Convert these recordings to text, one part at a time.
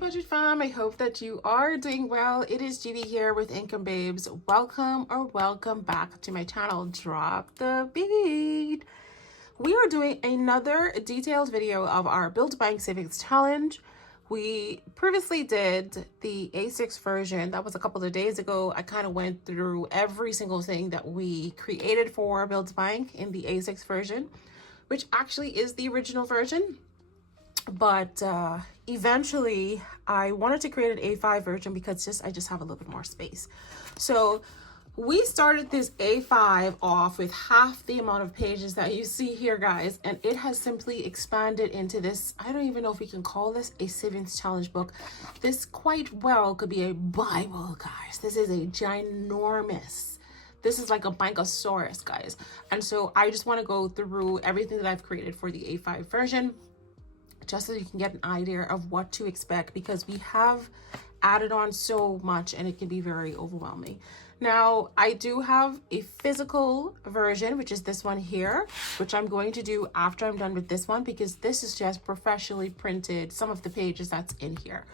budget fam, I hope that you are doing well. It is GB here with Income Babes. Welcome back to my channel. Drop the beat. We are doing another detailed video of our Build Bank Savings Challenge. We previously did the A6 version. That was a couple of days ago. I kind of went through every single thing that we created for Build Bank in the A6 version, which actually is the original version. But eventually I wanted to create an A5 version because I just have a little bit more space. So we started this A5 off with half the amount of pages that you see here, guys, and it has simply expanded into this. I don't even know if we can call this a savings challenge book. This quite well could be a Bible, guys. This is a ginormous, this is like a Bankosaurus, guys. And so I just want to go through everything that I've created for the A5 version, just so you can get an idea of what to expect, because we have added on so much and it can be very overwhelming. Now, I do have a physical version, which is this one here, which I'm going to do after I'm done with this one, because this is just professionally printed, some of the pages that's in here.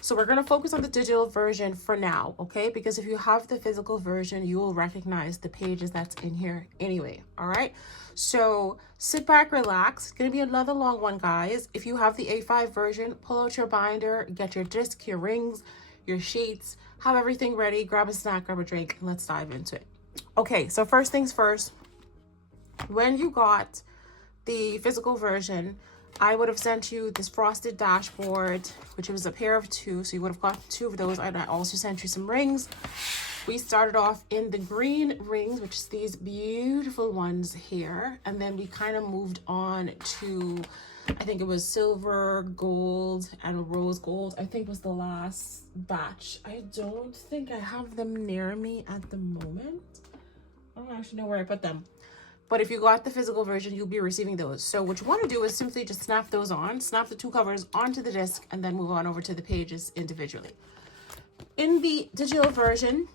So we're going to focus on the digital version for now, okay? Because if you have the physical version, you will recognize the pages that's in here anyway, all right? So sit back, relax. It's going to be another long one, guys. If you have the A5 version, pull out your binder, get your disc, your rings, your sheets, have everything ready, grab a snack, grab a drink, and let's dive into it. Okay, so first things first, when you got the physical version, I would have sent you this frosted dashboard, which was a pair of two. So you would have got two of those. And I also sent you some rings. We started off in the green rings, which is these beautiful ones here. And then we kind of moved on to, I think it was silver, gold, and rose gold, I think was the last batch. I don't think I have them near me at the moment. I don't actually know where I put them. But if you got the physical version, you'll be receiving those. So what you want to do is simply just snap those on, snap the two covers onto the disc, and then move on over to the pages individually. In the digital version,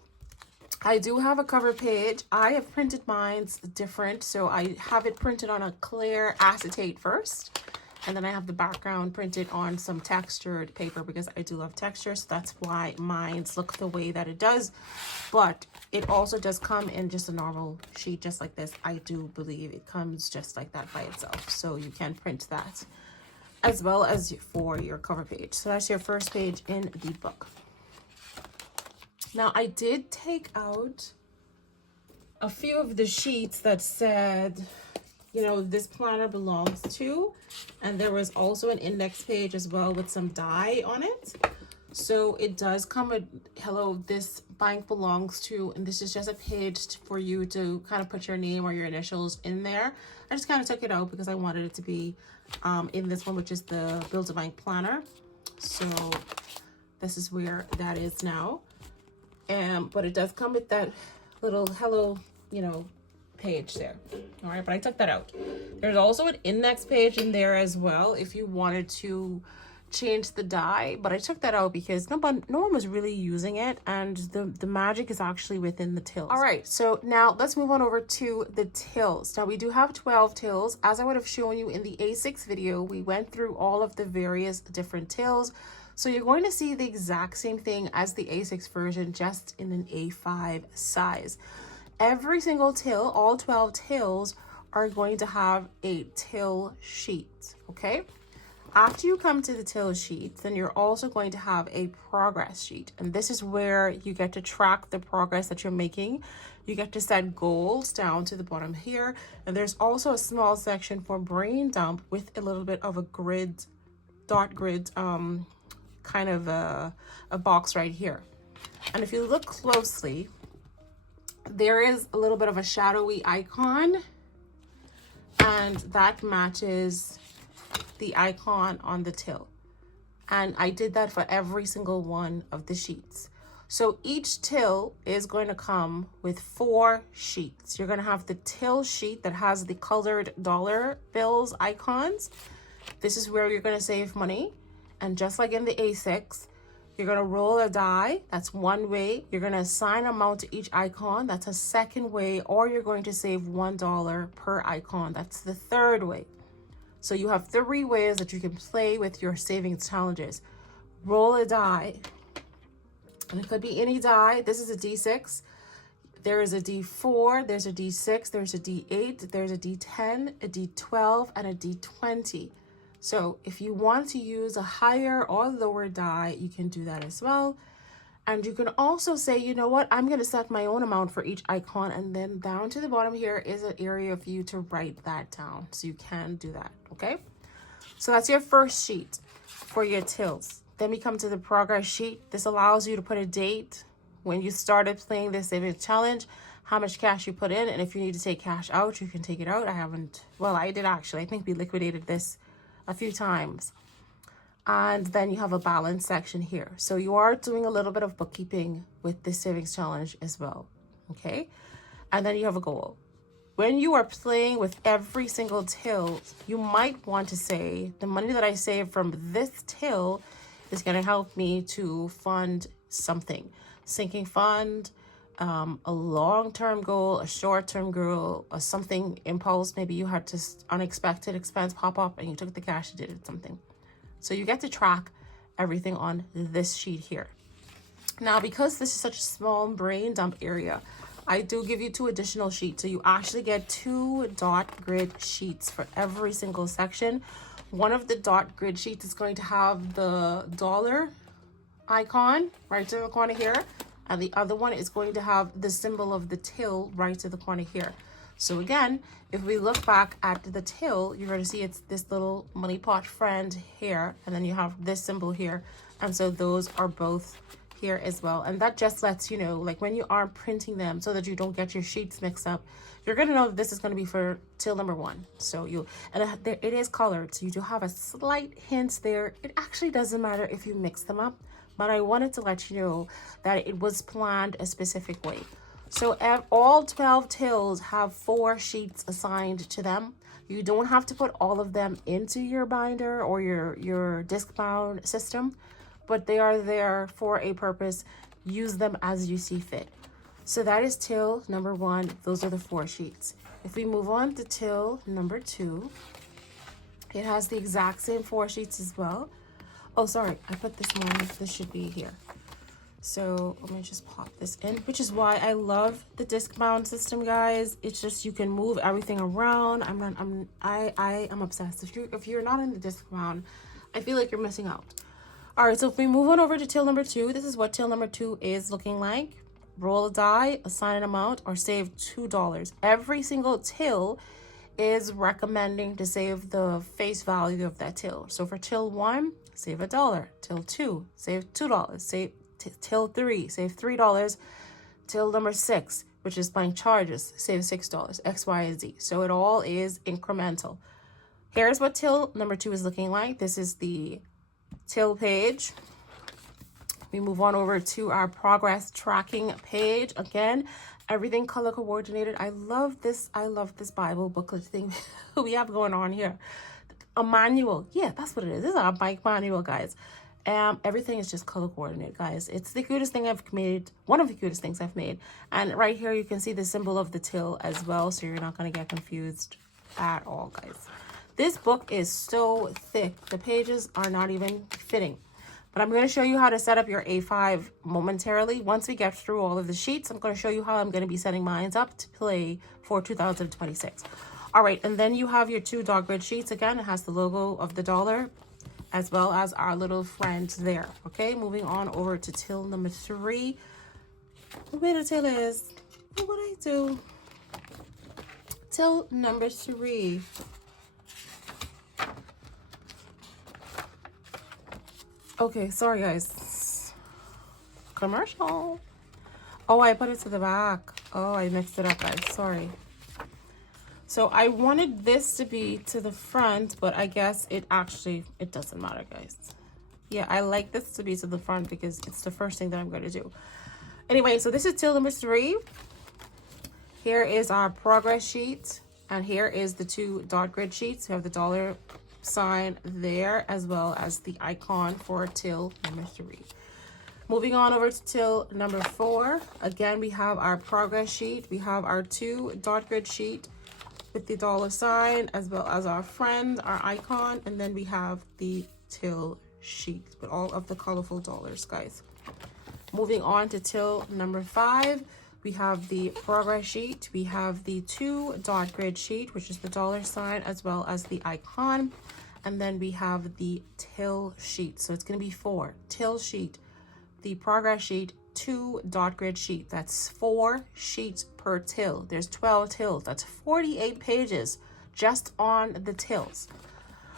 I do have a cover page. I have printed mine's different. So I have it printed on a clear acetate first. And then I have the background printed on some textured paper because I do love texture. So that's why mine's look the way that it does. But it also does come in just a normal sheet, just like this. I do believe it comes just like that by itself. So you can print that as well as for your cover page. So that's your first page in the book. Now I did take out a few of the sheets that said, you know, this planner belongs to, and there was also an index page as well with some die on it. So it does come with, hello, this bank belongs to, and this is just a page for you to kind of put your name or your initials in there. I just kind of took it out because I wanted it to be in this one, which is the Build a Bank planner. So this is where that is now. But it does come with that little hello, you know, page there. All right, but I took that out. There's also an index page in there as well if you wanted to change the die, but I took that out because no one was really using it, and the magic is actually within the tills. All right, so now let's move on over to the tills. Now we do have 12 tills. As I would have shown you in the A6 video, we went through all of the various different tills. So you're going to see the exact same thing as the A6 version, just in an A5 size. Every single till, all 12 tills, are going to have a till sheet, okay? After you come to the till sheet, then you're also going to have a progress sheet. And this is where you get to track the progress that you're making. You get to set goals down to the bottom here. And there's also a small section for brain dump with a little bit of a grid, dot grid, kind of a box right here. And if you look closely, there is a little bit of a shadowy icon, and that matches the icon on the till. And I did that for every single one of the sheets. So each till is going to come with 4 sheets. You're going to have the till sheet that has the colored dollar bills icons. This is where you're going to save money. And just like in the A6, you're going to roll a die. That's one way. You're going to assign amount to each icon. That's a second way. Or you're going to save $1 per icon. That's the third way. So you have 3 ways that you can play with your savings challenges. roll a die. And it could be any die. This is a D6. There is a D4, there's a D6, there's a D8, there's a D10, a D12, and a D20. So if you want to use a higher or lower die, you can do that as well. And you can also say, you know what, I'm going to set my own amount for each icon. And then down to the bottom here is an area for you to write that down. So you can do that, okay? So that's your first sheet for your tills. Then we come to the progress sheet. This allows you to put a date when you started playing this savings challenge, how much cash you put in, and if you need to take cash out, you can take it out. I did actually. I think we liquidated this a few times. And then you have a balance section here. So you are doing a little bit of bookkeeping with this savings challenge as well, okay? And then you have a goal. When you are playing with every single till, you might want to say, the money that I save from this till is going to help me to fund something. Sinking fund, a long-term goal, a short-term goal, or something impulse. Maybe you had to unexpected expense pop up and you took the cash and did something. So you get to track everything on this sheet here. Now, because this is such a small brain dump area, I do give you 2 additional sheets. So you actually get 2 dot grid sheets for every single section. One of the dot grid sheets is going to have the dollar icon right to the corner here, and the other one is going to have the symbol of the till right to the corner here. So again, if we look back at the till, you're going to see it's this little money pot friend here, and then you have this symbol here, and so those are both here as well. And that just lets you know, like when you are printing them, so that you don't get your sheets mixed up, you're going to know that this is going to be for till number 1. So it is colored, so you do have a slight hint there. It actually doesn't matter if you mix them up, but I wanted to let you know that it was planned a specific way. So all 12 tills have 4 sheets assigned to them. You don't have to put all of them into your binder or your disc bound system, but they are there for a purpose. Use them as you see fit. So that is till number 1. Those are the 4 sheets. If we move on to till number 2, it has the exact same 4 sheets as well. Oh, sorry, I put this one. This should be here. So let me just pop this in, which is why I love the disc bound system, guys. It's just you can move everything around. I am obsessed. If you're not in the disc bound, I feel like you're missing out. All right, so if we move on over to till number 2, this is what till number 2 is looking like. Roll a die, assign an amount, or save $2. Every single till is recommending to save the face value of that till. So for till 1, save $1. Till 2, save $2. Save till 3, save $3. Till number 6, which is buying charges, save $6. X, Y, and Z. So it all is incremental. Here's what till number 2 is looking like. This is the till page. We move on over to our progress tracking page. Again, everything color coordinated. I love this Bible booklet thing we have going on here. A manual. Yeah, that's what it is. This is our bike manual, guys. Everything is just color coordinated, guys. It's the cutest thing I've made. One of the cutest things I've made. And right here, you can see the symbol of the till as well. So you're not going to get confused at all, guys. This book is so thick. The pages are not even fitting. But I'm going to show you how to set up your A5 momentarily. Once we get through all of the sheets, I'm going to show you how I'm going to be setting mine up to play for 2026. All right, and then you have your 2 dot grid sheets. Again, it has the logo of the dollar as well as our little friends there. Okay, moving on over to till number 3. Where the till is? What I do? Till number 3. Okay, sorry guys. Commercial. Oh, I put it to the back. Oh, I mixed it up, guys. Sorry. So I wanted this to be to the front, but I guess it doesn't matter, guys. Yeah, I like this to be to the front because it's the first thing that I'm going to do. Anyway, so this is till number 3. Here is our progress sheet. And here is the 2 dot grid sheets. We have the dollar sign there as well as the icon for till number 3. Moving on over to till number 4. Again, we have our progress sheet. We have our 2 dot grid sheet with the dollar sign as well as our friend, our icon, and then we have the till sheet with all of the colorful dollars, guys. Moving on to till number 5, we have the progress sheet. We have the 2 dot grid sheet, which is the dollar sign as well as the icon. And then we have the till sheet. So it's going to be 4 till sheet, the progress sheet, 2 dot grid sheet. That's 4 sheets per till. There's 12 tills. That's 48 pages just on the tills.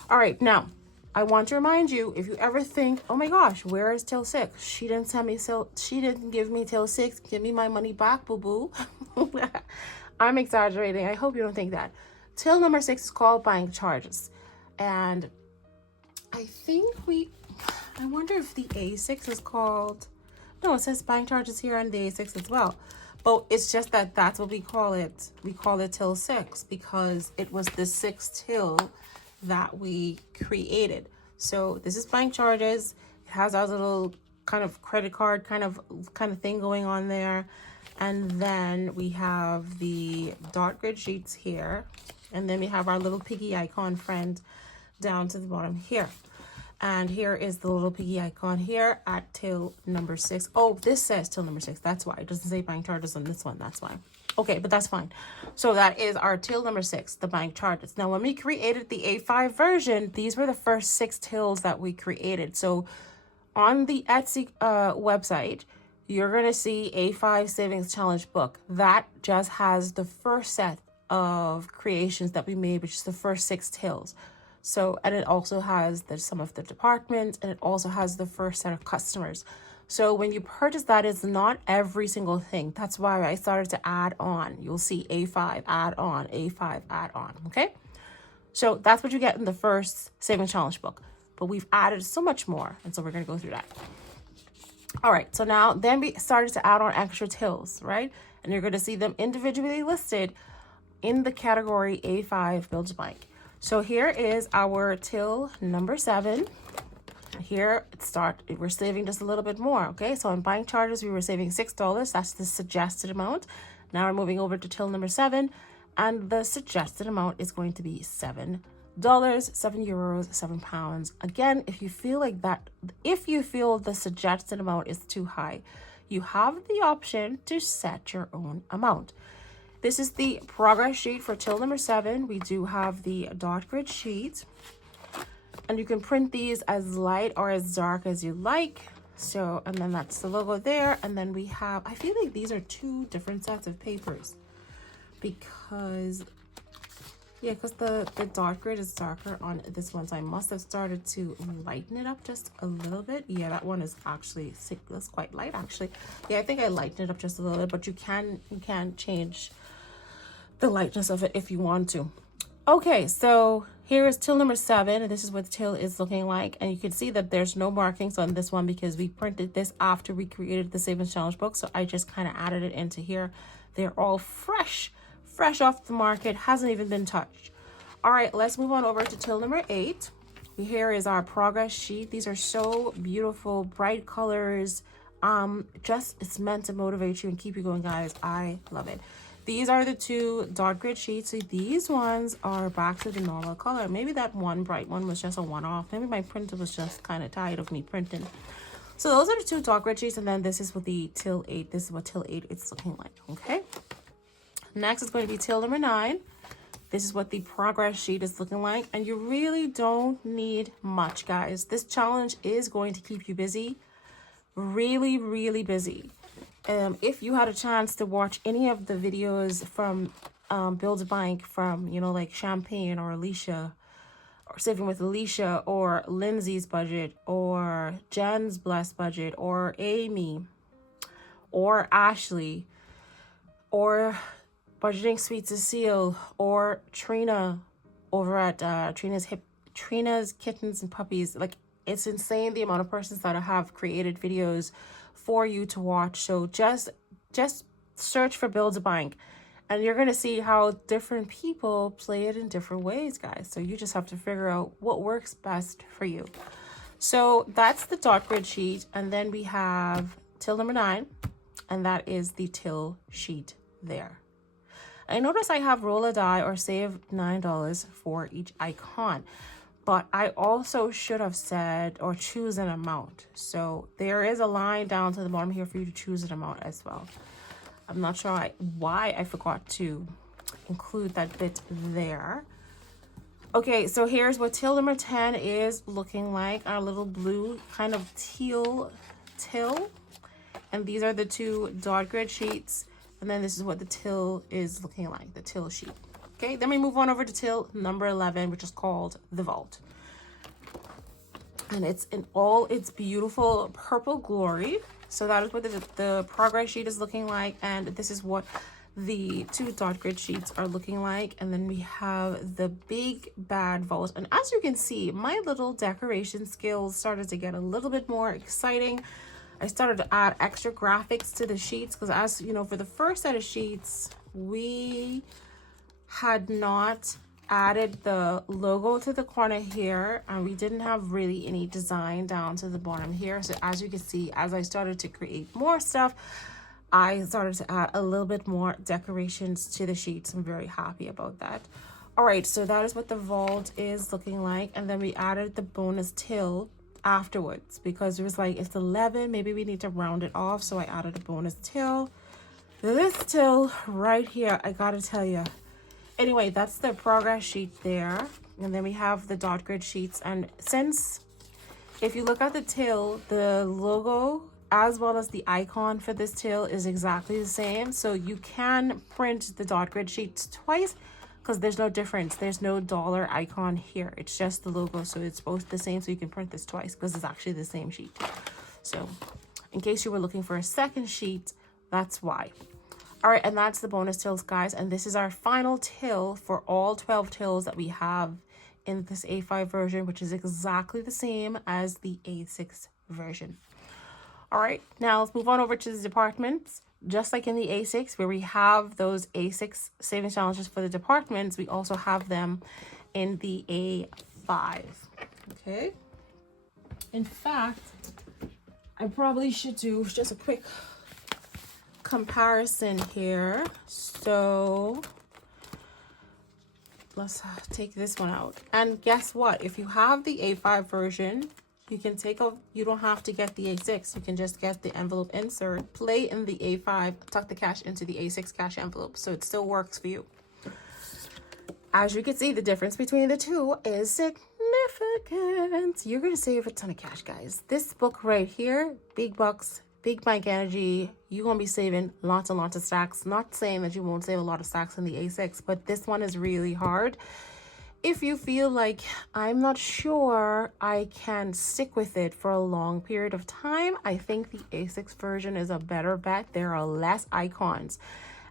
All right, now I want to remind you, if you ever think, oh my gosh, where is till 6? She didn't send me till, she didn't give me till 6. Give me my money back, boo-boo. I'm exaggerating. I hope you don't think that. Till number 6 is called bank charges. And I think I wonder if the A6 is called, no, it says bank charges here on the A6 as well. But it's just that that's what we call it. We call it till 6 because it was the 6th till that we created. So this is bank charges. It has our little kind of credit card kind of thing going on there. And then we have the dot grid sheets here. And then we have our little piggy icon friend down to the bottom here. And here is the little piggy icon here at till number 6. Oh, this says till number 6. That's why. It doesn't say bank charges on this one. That's why. Okay, but that's fine. So that is our till number 6, the bank charges. Now, when we created the A5 version, these were the first 6 tills that we created. So on the Etsy website, you're going to see A5 Savings Challenge book. That just has the first set of creations that we made, which is the first 6 tills. So, and it also has some of the departments, and it also has the first set of customers. So when you purchase that, it's not every single thing. That's why I started to add on. You'll see A5 add on, A5 add on, okay? So that's what you get in the first Savings Challenge book. But we've added so much more, and so we're going to go through that. All right, so now then we started to add on extra tills, right? And you're going to see them individually listed in the category A5 Build a Bank. So here is our till number 7. Here we're saving just a little bit more. Okay, so in bank charges we were saving $6. That's the suggested amount. Now we're moving over to till number 7, and the suggested amount is going to be $7, €7, £7. Again, if you feel like that, if you feel the suggested amount is too high, you have the option to set your own amount. This is the progress sheet for till number 7. We do have the dot grid sheet, and you can print these as light or as dark as you like. So, and then that's the logo there. And then we have, I feel like these are 2 different sets of papers because, yeah, because the dot grid is darker on this one. So I must have started to lighten it up just a little bit. Yeah, that one is actually, that's quite light actually. Yeah, I think I lightened it up just a little bit, but you can change the lightness of it if you want to. Okay, so here is till number 7, and this is what the till is looking like. And you can see that there's no markings on this one because we printed this after we created the Savings Challenge book. So I just kind of added it into here. They're all fresh off the market, hasn't even been touched. All right, let's move on over to till number 8. Here is our progress sheet. These are so beautiful, bright colors. It's meant to motivate you and keep you going, guys. I love it. These are the 2 dot grid sheets. So these ones are back to the normal color. Maybe that one bright one was just a one-off. Maybe my printer was just kind of tired of me printing. So those are the 2 dot grid sheets. And then this is what the till 8. This is what till 8 is looking like. Okay. Next is going to be till number 9. This is what the progress sheet is looking like. And you really don't need much, guys. This challenge is going to keep you busy. Really, really busy. If you had a chance to watch any of the videos from Build a Bank from, like Champagne or Alicia, or Saving with Alicia, or Lindsay's budget, or Jen's blessed budget, or Amy, or Ashley, or Budgeting Sweet Cecile, or Trina over at Trina's Kittens and Puppies. Like, it's insane the amount of persons that have created videos for you to watch. So just search for Build a Bank, and you're going to see how different people play it in different ways, guys. So you just have to figure out what works best for you. So that's the dot grid sheet. And then we have till number 9, and that is the till sheet there. I notice I have roll a die or save $9 for each icon. but I also should have said or choose an amount. So there is a line down to the bottom here for you to choose an amount as well. I'm not sure why I forgot to include that bit there. Okay, so here's what till number 10 is looking like, our little blue kind of teal till. And these are the two dot grid sheets. And then this is what the till is looking like, the till sheet. Okay, then we move on over to till number 11, which is called the vault. And it's in all its beautiful purple glory. So that is what the progress sheet is looking like. And this is what the two dot grid sheets are looking like. And then we have the big bad vault. And as you can see, my little decoration skills started to get a little bit more exciting. I started to add extra graphics to the sheets because, as you know, for the first set of sheets, we had not added the logo to the corner here, and we didn't have really any design down to the bottom here. So as you can see, as I started to create more stuff, I started to add a little bit more decorations to the sheets. I'm very happy about that. All right, so that is what the vault is looking like. And then we added the bonus till afterwards because it was like, it's 11, maybe we need to round it off. So I added a bonus till. This till right here, I gotta tell you. Anyway, that's the progress sheet there. And then we have the dot grid sheets. And since, if you look at the till, the logo as well as the icon for this till is exactly the same. So you can print the dot grid sheets twice because there's no difference. There's no dollar icon here. It's just the logo. So it's both the same. So you can print this twice because it's actually the same sheet. So in case you were looking for a second sheet, that's why. All right, and that's the bonus tills, guys. And this is our final till for all 12 tills that we have in this A5 version, which is exactly the same as the A6 version. All right, now let's move on over to the departments. Just like in the A6, where we have those A6 savings challenges for the departments, we also have them in the A5. Okay. In fact, I probably should do just a quick comparison here. So let's take this one out. And guess what? If you have the A5 version, you can take off, you don't have to get the A6. You can just get the envelope insert, play in the A5, tuck the cash into the A6 cash envelope. So it still works for you. As you can see, the difference between the two is significant. You're going to save a ton of cash, guys. This book right here, big bucks, big bank energy, you're going to be saving lots and lots of stacks. Not saying that you won't save a lot of stacks in the A6, but this one is really hard. If you feel like, I'm not sure I can stick with it for a long period of time, I think the A6 version is a better bet. There are less icons.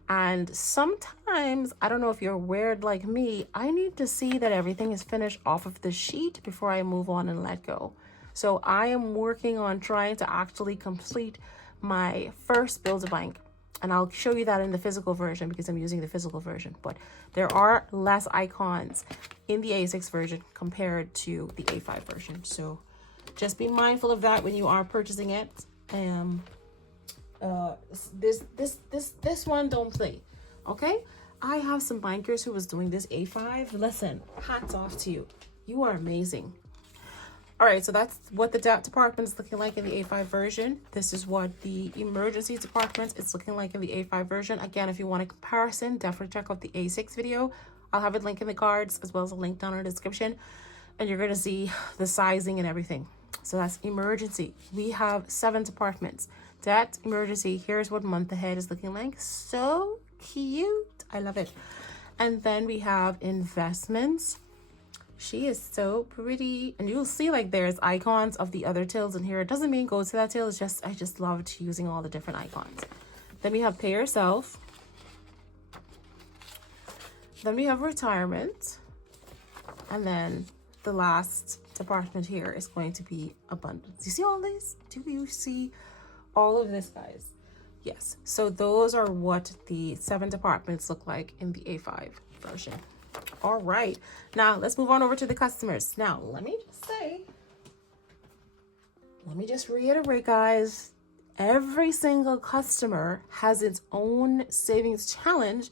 And sometimes, I don't know if you're weird like me, I need to see that everything is finished off of the sheet before I move on and let go. So I am working on trying to actually complete my first Build-A-Bank. And I'll show you that in the physical version because I'm using the physical version. But there are less icons in the A6 version compared to the A5 version. So just be mindful of that when you are purchasing it. This one don't play. Okay? I have some bankers who was doing this A5. Listen, hats off to you. You are amazing. All right, so that's what the department is looking like in the A5 version. This is what the emergency department is looking like in the A5 version. Again, if you want a comparison, definitely check out the A6 video. I'll have a link in the cards as well as a link down in the description. And you're going to see the sizing and everything. So that's emergency. We have 7 departments. Debt, emergency. Here's what month ahead is looking like. So cute. I love it. And then we have investments. She is so pretty, and you'll see like there's icons of the other tills in here. It doesn't mean go to that till. It's just I just loved using all the different icons. Then we have pay yourself. Then we have retirement, and then the last department here is going to be abundance. You see all this? Do you see all of this, guys? Yes. So those are what the 7 departments look like in the A5 version. All right, now let's move on over to the customers. Now, let me just reiterate, guys, every single customer has its own savings challenge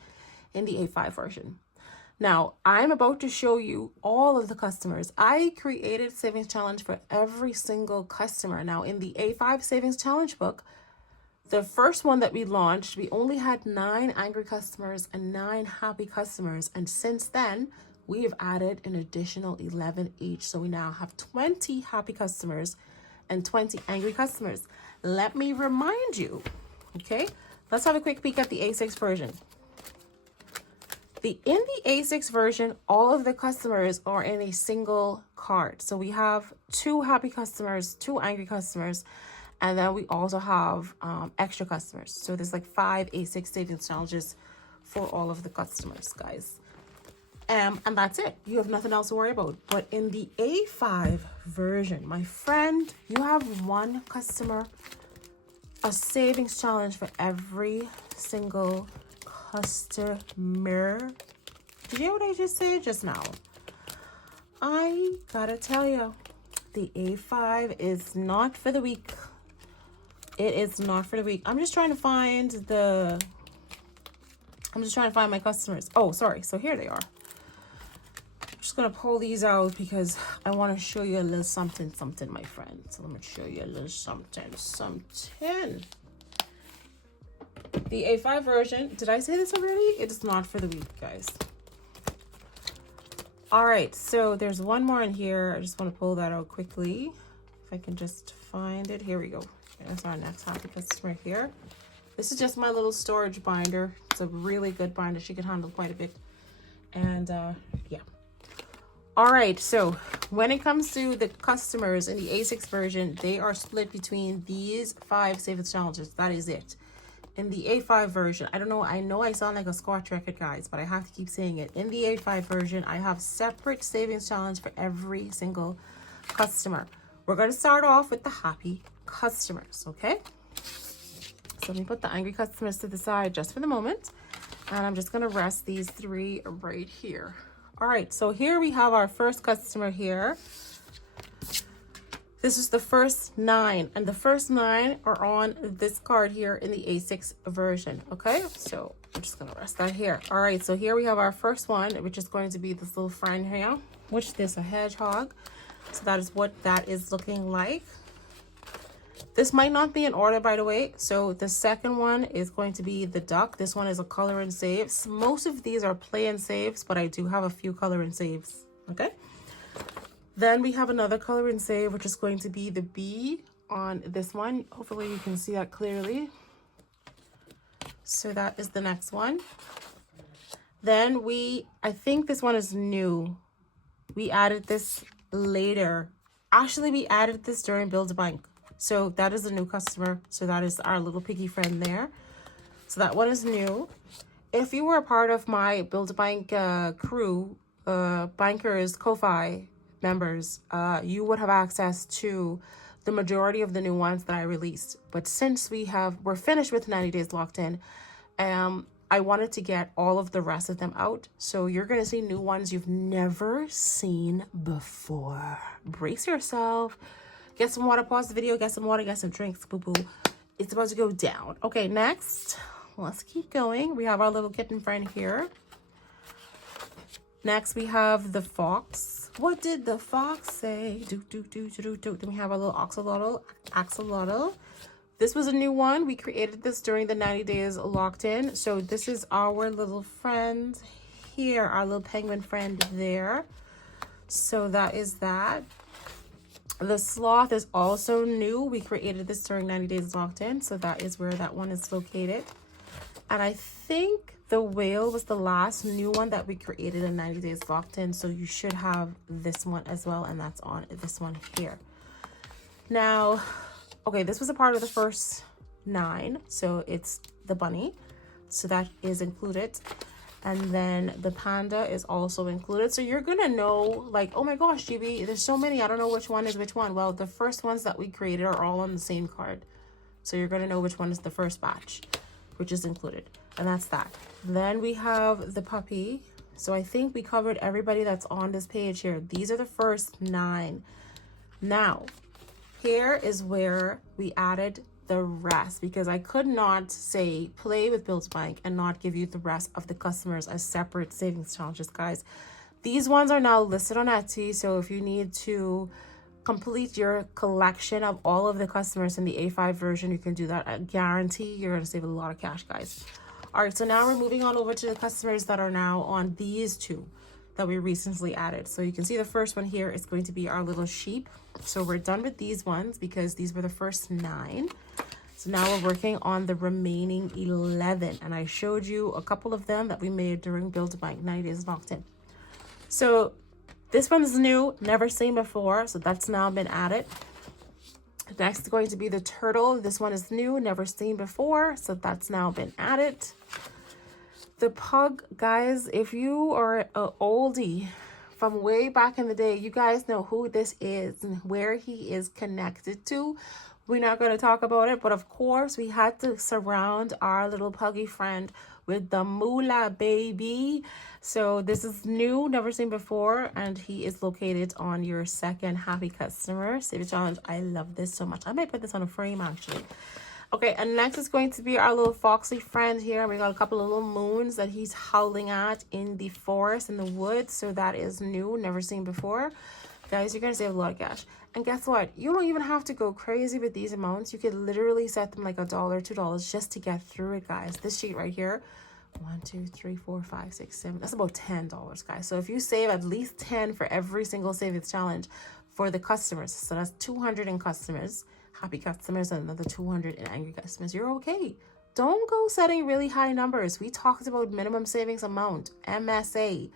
in the A5 version. Now, I'm about to show you all of the customers. I created savings challenge for every single customer. Now, in the A5 savings challenge book, the first one that we launched, we only had 9 angry customers and 9 happy customers. And since then, we have added an additional 11 each. So we now have 20 happy customers and 20 angry customers. Let me remind you, okay? Let's have a quick peek at the A6 version. In the A6 version, all of the customers are in a single card. So we have 2 happy customers, 2 angry customers, and then we also have extra customers. So there's like 5 A6 savings challenges for all of the customers, guys. And that's it. You have nothing else to worry about. But in the A5 version, my friend, you have 1 customer, a savings challenge for every single customer. Did you hear what I just said just now? I gotta tell you, the A5 is not for the weak. It is not for the weak. I'm just trying to find my customers. Oh, sorry. So here they are. I'm just gonna pull these out because I want to show you a little something, my friend. So let me show you a little something. The A5 version, did I say this already? It is not for the weak, guys. All right, so there's one more in here. I just want to pull that out quickly. If I can just find it. Here we go. There's our next happy customer here. This is just my little storage binder. It's a really good binder. She can handle quite a bit. And yeah. All right, so when it comes to the customers in the A6 version, they are split between these 5 savings challenges. That is it. In the A5 version, I don't know, I know I sound like a Scotch record, guys, but I have to keep saying it. In the A5 version, I have separate savings challenge for every single customer. We're going to start off with the happy customers, okay? So let me put the angry customers to the side just for the moment. And I'm just going to rest these 3 right here. All right, so here we have our first customer here. This is the first 9, and the first 9 are on this card here in the A6 version, okay? So I'm just gonna rest that here. All right, so here we have our first one, which is going to be this little friend here, which is a hedgehog. So that is what that is looking like. This might not be in order, by the way. So the second one is going to be the duck. This one is a color and saves. Most of these are play and saves, but I do have a few color and saves, okay? Then we have another color and save, which is going to be the bee on this one. Hopefully you can see that clearly. So that is the next one. Then I think this one is new. We added this later. Actually, we added this during Build a Bank. So that is a new customer. So that is our little piggy friend there. So that one is new. If you were a part of my Build a Bank crew, bankers, KoFi members, you would have access to the majority of the new ones that I released. But since we're finished with 90 days locked in, I wanted to get all of the rest of them out. So you're going to see new ones you've never seen before. Brace yourself. Get some water, pause the video, get some water, get some drinks, boo-boo. It's about to go down. Okay, next, let's keep going. We have our little kitten friend here. Next, we have the fox. What did the fox say? Do. Then we have our little axolotl. This was a new one. We created this during the 90 days locked in. So this is our little friend here, our little penguin friend there. So that is that. The sloth is also new. We created this during 90 days locked in. So that is where that one is located. And I think the whale was the last new one that we created in 90 days locked in. So you should have this one as well. And that's on this one here. Now, okay, this was a part of the first 9. So it's the bunny. So that is included. And then the panda is also included. So you're going to know, like, oh my gosh, GB, there's so many. I don't know which one is which one. Well, the first ones that we created are all on the same card. So you're going to know which one is the first batch, which is included. And that's that. Then we have the puppy. So I think we covered everybody that's on this page here. These are the first 9. Now, here is where we added the rest, because I could not say play with Build Bank and not give you the rest of the customers as separate savings challenges, guys. These ones are now listed on Etsy, so if you need to complete your collection of all of the customers in the A5 version, you can do that. I guarantee you're going to save a lot of cash, guys. All right, so now we're moving on over to the customers that are now on these two that we recently added. So you can see the first one here is going to be our little sheep. So we're done with these ones because these were the first 9. So now we're working on the remaining 11. And I showed you a couple of them that we made during Build a Bank 90 Days Locked In. So this one's new, never seen before. So that's now been added. Next is going to be the turtle. This one is new, never seen before. So that's now been added. The pug, guys, if you are an oldie from way back in the day, you guys know who this is and where he is connected to. We're not going to talk about it, but of course we had to surround our little puggy friend with the moolah, baby. So this is new, never seen before, and he is located on your second happy customer save challenge. I love this so much. I might put this on a frame actually. Okay, and next is going to be our little foxy friend here. We got a couple of little moons that he's howling at in the forest, in the woods. So that is new, never seen before. Guys, you're going to save a lot of cash. And guess what? You don't even have to go crazy with these amounts. You could literally set them like $1, $2 just to get through it, guys. This sheet right here, 1, 2, 3, 4, 5, 6, 7. That's about $10, guys. So if you save at least 10 for every single savings challenge for the customers, so that's 200 in customers, happy customers, and another 200 in angry customers, you're okay. Don't go setting really high numbers. We talked about minimum savings amount, MSA.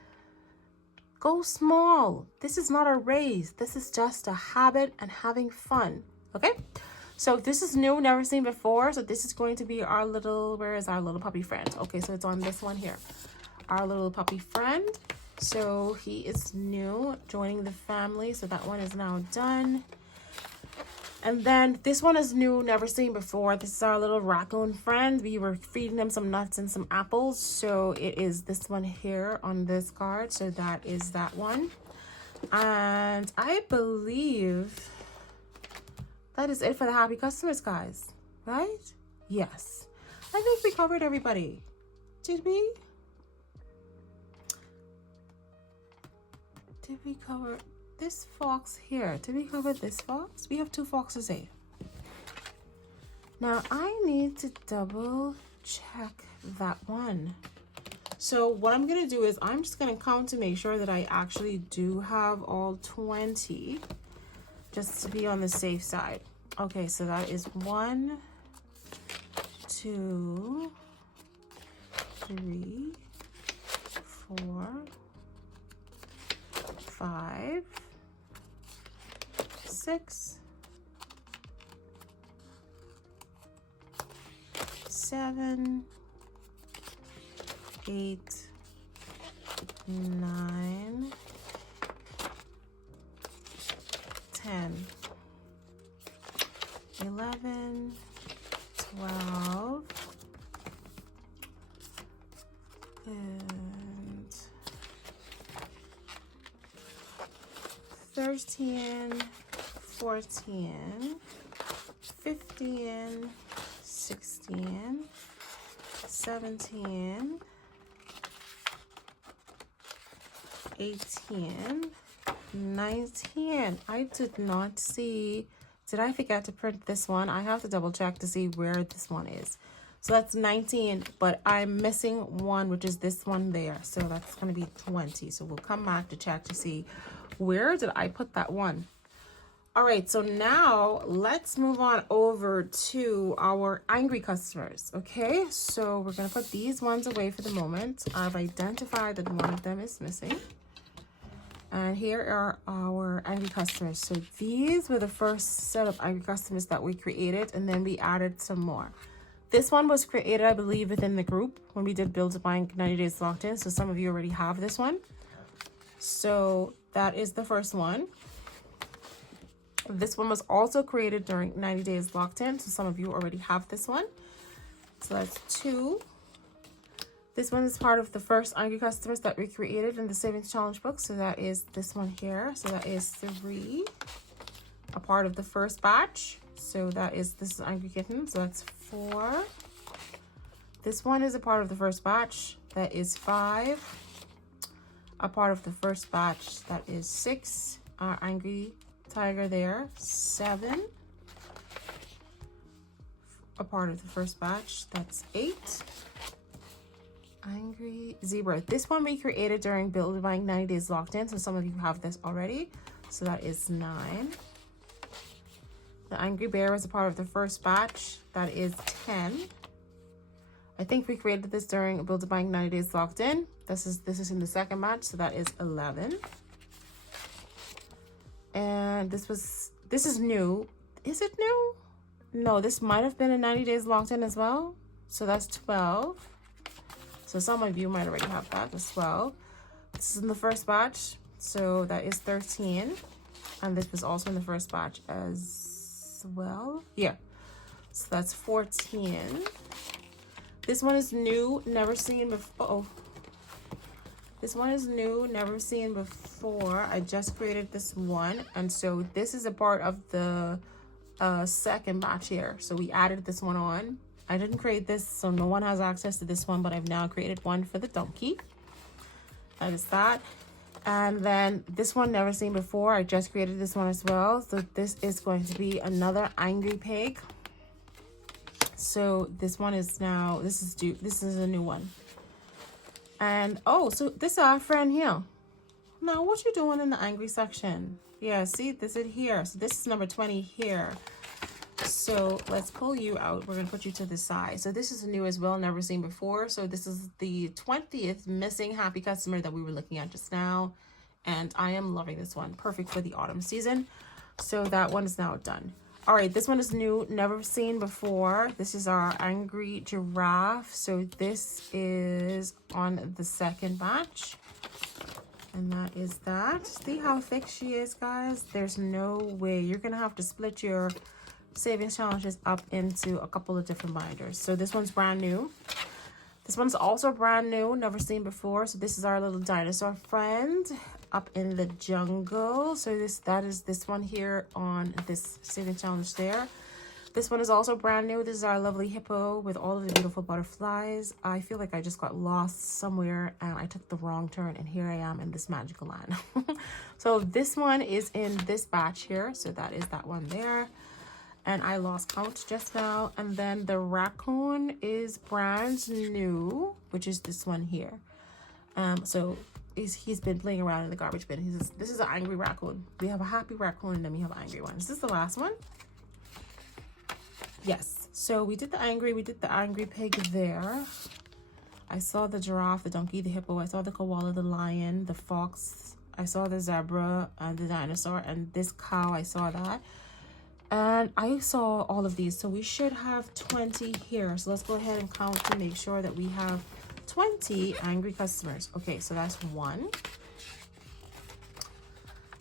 Go small. This is not a raise. This is just a habit and having fun. Okay, so this is new, never seen before. So this is going to be our little, where is our little puppy friend? Okay, so it's on this one here, our little puppy friend. So he is new, joining the family. So that one is now done. And then this one is new, never seen before. This is our little raccoon friend. We were feeding them some nuts and some apples. So it is this one here on this card. So that is that one. And I believe that is it for the happy customers, guys. Right? Yes. I think we covered everybody. Did we? Did we cover this fox here? Did we cover this fox? We have 2 foxes here. Now I need to double check that one. So what I'm gonna do is I'm just gonna count to make sure that I actually do have all 20, just to be on the safe side. Okay, so that is 1, 2, 3, 4, 5, 6, 7, 8, 9, 10, 11, 12, and 13, 14, 15, 16, 17, 18, 19. I did not see, did I forget to print this one? I have to double check to see where this one is. So that's 19, but I'm missing one, which is this one there. So that's going to be 20. So we'll come back to check to see where did I put that one. All right, so now let's move on over to our angry customers. Okay, so we're going to put these ones away for the moment. I've identified that one of them is missing. And here are our angry customers. So these were the first set of angry customers that we created, and then we added some more. This one was created, I believe, within the group when we did Build a Bank 90 Days Locked In. So some of you already have this one. So that is the first one. This one was also created during 90 Days Locked In. So some of you already have this one. So that's 2. This one is part of the first angry customers that we created in the Savings Challenge book. So that is this one here. So that is 3, a part of the first batch. So this is Angry Kitten, so that's 4. This one is a part of the first batch, that is 5. A part of the first batch, that is 6. Our Angry Tiger there, 7. A part of the first batch, that's 8. Angry Zebra. This one we created during Build Buying 90 Days Locked In, so some of you have this already. So that is 9. The Angry Bear is a part of the first batch, that is 10. I think we created this during Build Buying 90 Days Locked In. This is in the second batch, so that is 11. And this is new. Is it new? No, this might have been in 90 Days Locked In as well. So that's 12. So some of you might already have that as well. This is in the first batch, so that is 13. And this was also in the first batch as well. Yeah, so that's 14. This one is new, never seen before. This one is new, never seen before. I just created this one, and so this is a part of the second batch here. So we added this one on. I didn't create this, so no one has access to this one, but I've now created one for the donkey. That is that. And then this one, never seen before. I just created this one as well. So this is going to be another Angry Pig. So this one is now, this is a new one. And oh, so this is our friend here. Now what you doing in the angry section? Yeah, see, this is here. So this is number 20 here. So let's pull you out. We're gonna put you to the side. So this is new as well, never seen before. So this is the 20th missing happy customer that we were looking at just now. And I am loving this one. Perfect for the autumn season. So that one is now done. All right, this one is new, never seen before. This is our Angry Giraffe. So this is on the second batch. And that is that. See how thick she is, guys? There's no way. You're gonna have to split your savings challenges up into a couple of different binders. So this one's brand new. This one's also brand new, never seen before. So this is our little dinosaur friend up in the jungle. So that is this one here on this saving challenge there. This one is also brand new. This is our lovely hippo with all of the beautiful butterflies. I feel like I just got lost somewhere and I took the wrong turn, and here I am in this magical land. So this one is in this batch here. So that is that one there. And I lost count just now. And then the raccoon is brand new, which is this one here. So he's been playing around in the garbage bin. This is an angry raccoon. We have a happy raccoon, and then we have an angry one. Is this the last one? Yes. So we did the angry pig there. I saw the giraffe, the donkey, the hippo. I saw the koala, the lion, the fox. I saw the zebra and the dinosaur, and this cow, I saw that. And I saw all of these, so we should have 20 here. So let's go ahead and count to make sure that we have 20 angry customers. Okay, so that's 1.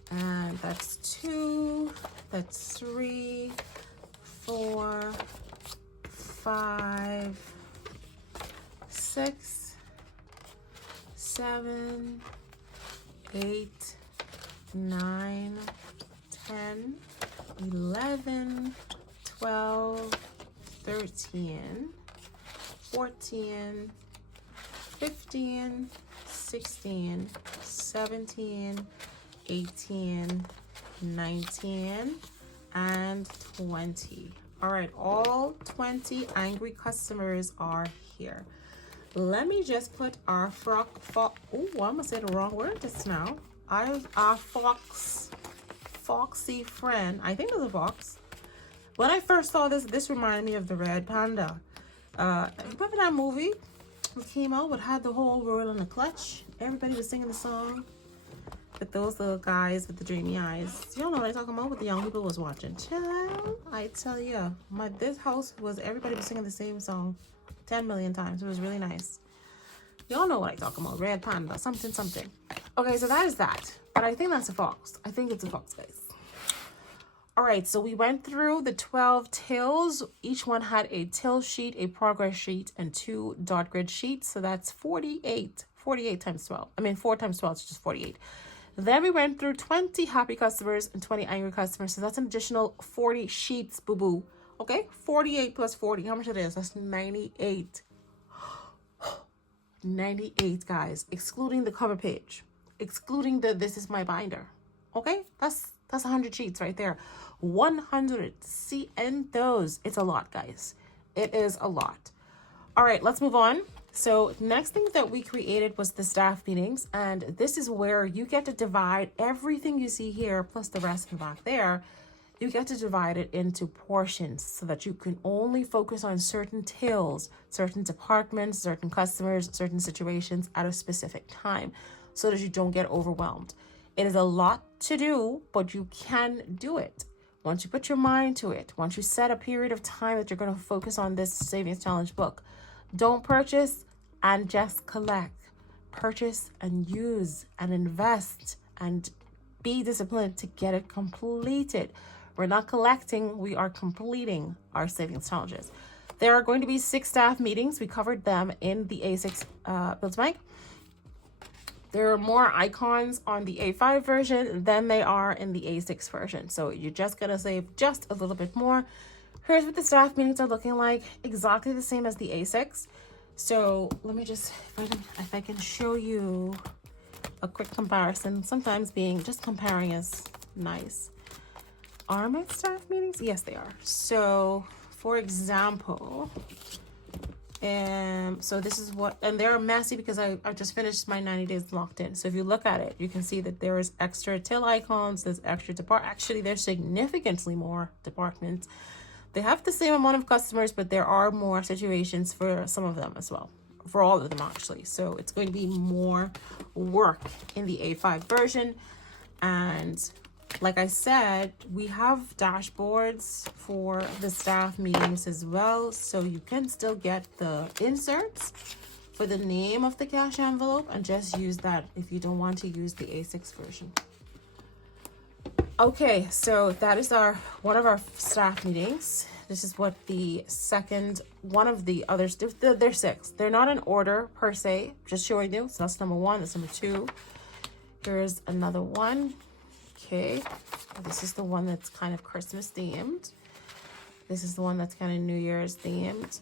And that's 2. That's 3, 4, 5, 6, 7, 8, 9, 10, 11, 12, 13, 14, 15, 16, 17, 18, 19, and 20. All right, all 20 angry customers are here. Let me just put our oh, I almost said the wrong word just now. Our foxy friend, I think it was a fox. When I first saw this reminded me of the Red Panda. Remember that movie that came out that had the whole world in a clutch? Everybody was singing the song with those little guys with the dreamy eyes. Y'all know what I'm talking about, what the young people was watching. Child, I tell you, this house was, everybody was singing the same song 10 million times. It was really nice. Y'all know what I'm talking about. Red Panda, something. Okay, so that is that. But I think that's a fox. I think it's a fox, guys. All right, so we went through the 12 tills. Each one had a till sheet, a progress sheet, and 2 dot grid sheets. So that's 48. 48 times 12. I mean, 4 times 12 is just 48. Then we went through 20 happy customers and 20 angry customers. So that's an additional 40 sheets, boo-boo. Okay, 48 plus 40. How much it is? That's 98. 98, guys, excluding the cover page, excluding the this is my binder. Okay, that's 100 sheets right there. 100 cientos. It's a lot, guys. It is a lot. All right, let's move on. So next thing that we created was the staff meetings, and this is where you get to divide everything you see here plus the rest from back there. You get to divide it into portions so that you can only focus on certain tills, certain departments, certain customers, certain situations at a specific time so that you don't get overwhelmed. It is a lot to do, but you can do it. Once you put your mind to it, once you set a period of time that you're going to focus on this savings challenge book, don't purchase and just collect. Purchase and use and invest and be disciplined to get it completed. We're not collecting, we are completing our savings challenges. There are going to be 6 staff meetings. We covered them in the A6 Build Bank. There are more icons on the A5 version than they are in the A6 version. So you're just going to save just a little bit more. Here's what the staff meetings are looking like. Exactly the same as the A6. So let me just, if I can show you a quick comparison. Sometimes just comparing is nice. Are my staff meetings? Yes, they are. So, for example, so this is what, and they're messy because I just finished my 90 days locked in. So if you look at it, you can see that there is extra till icons, there's extra actually, there's significantly more departments. They have the same amount of customers, but there are more situations for some of them as well, for all of them actually. So it's going to be more work in the A5 version. And like I said, we have dashboards for the staff meetings as well. So you can still get the inserts for the name of the cash envelope and just use that if you don't want to use the A6 version. Okay, so that is one of our staff meetings. This is what the second, one of the others, they're 6. They're not in order per se, just showing you. So that's number 1, that's number 2. Here's another one. Okay, this is the one that's kind of Christmas themed. This is the one that's kind of New Year's themed.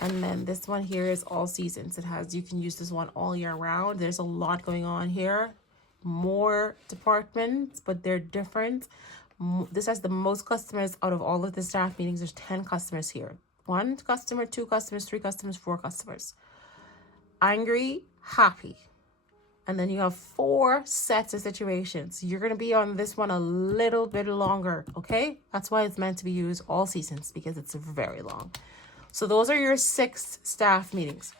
And then this one here is all seasons. You can use this one all year round. There's a lot going on here. More departments, but they're different. This has the most customers out of all of the staff meetings. There's 10 customers here. 1 customer, 2 customers, 3 customers, 4 customers. Angry, happy. And then you have 4 sets of situations. You're going to be on this one a little bit longer, okay? That's why it's meant to be used all seasons, because it's very long. So those are your 6 staff meetings.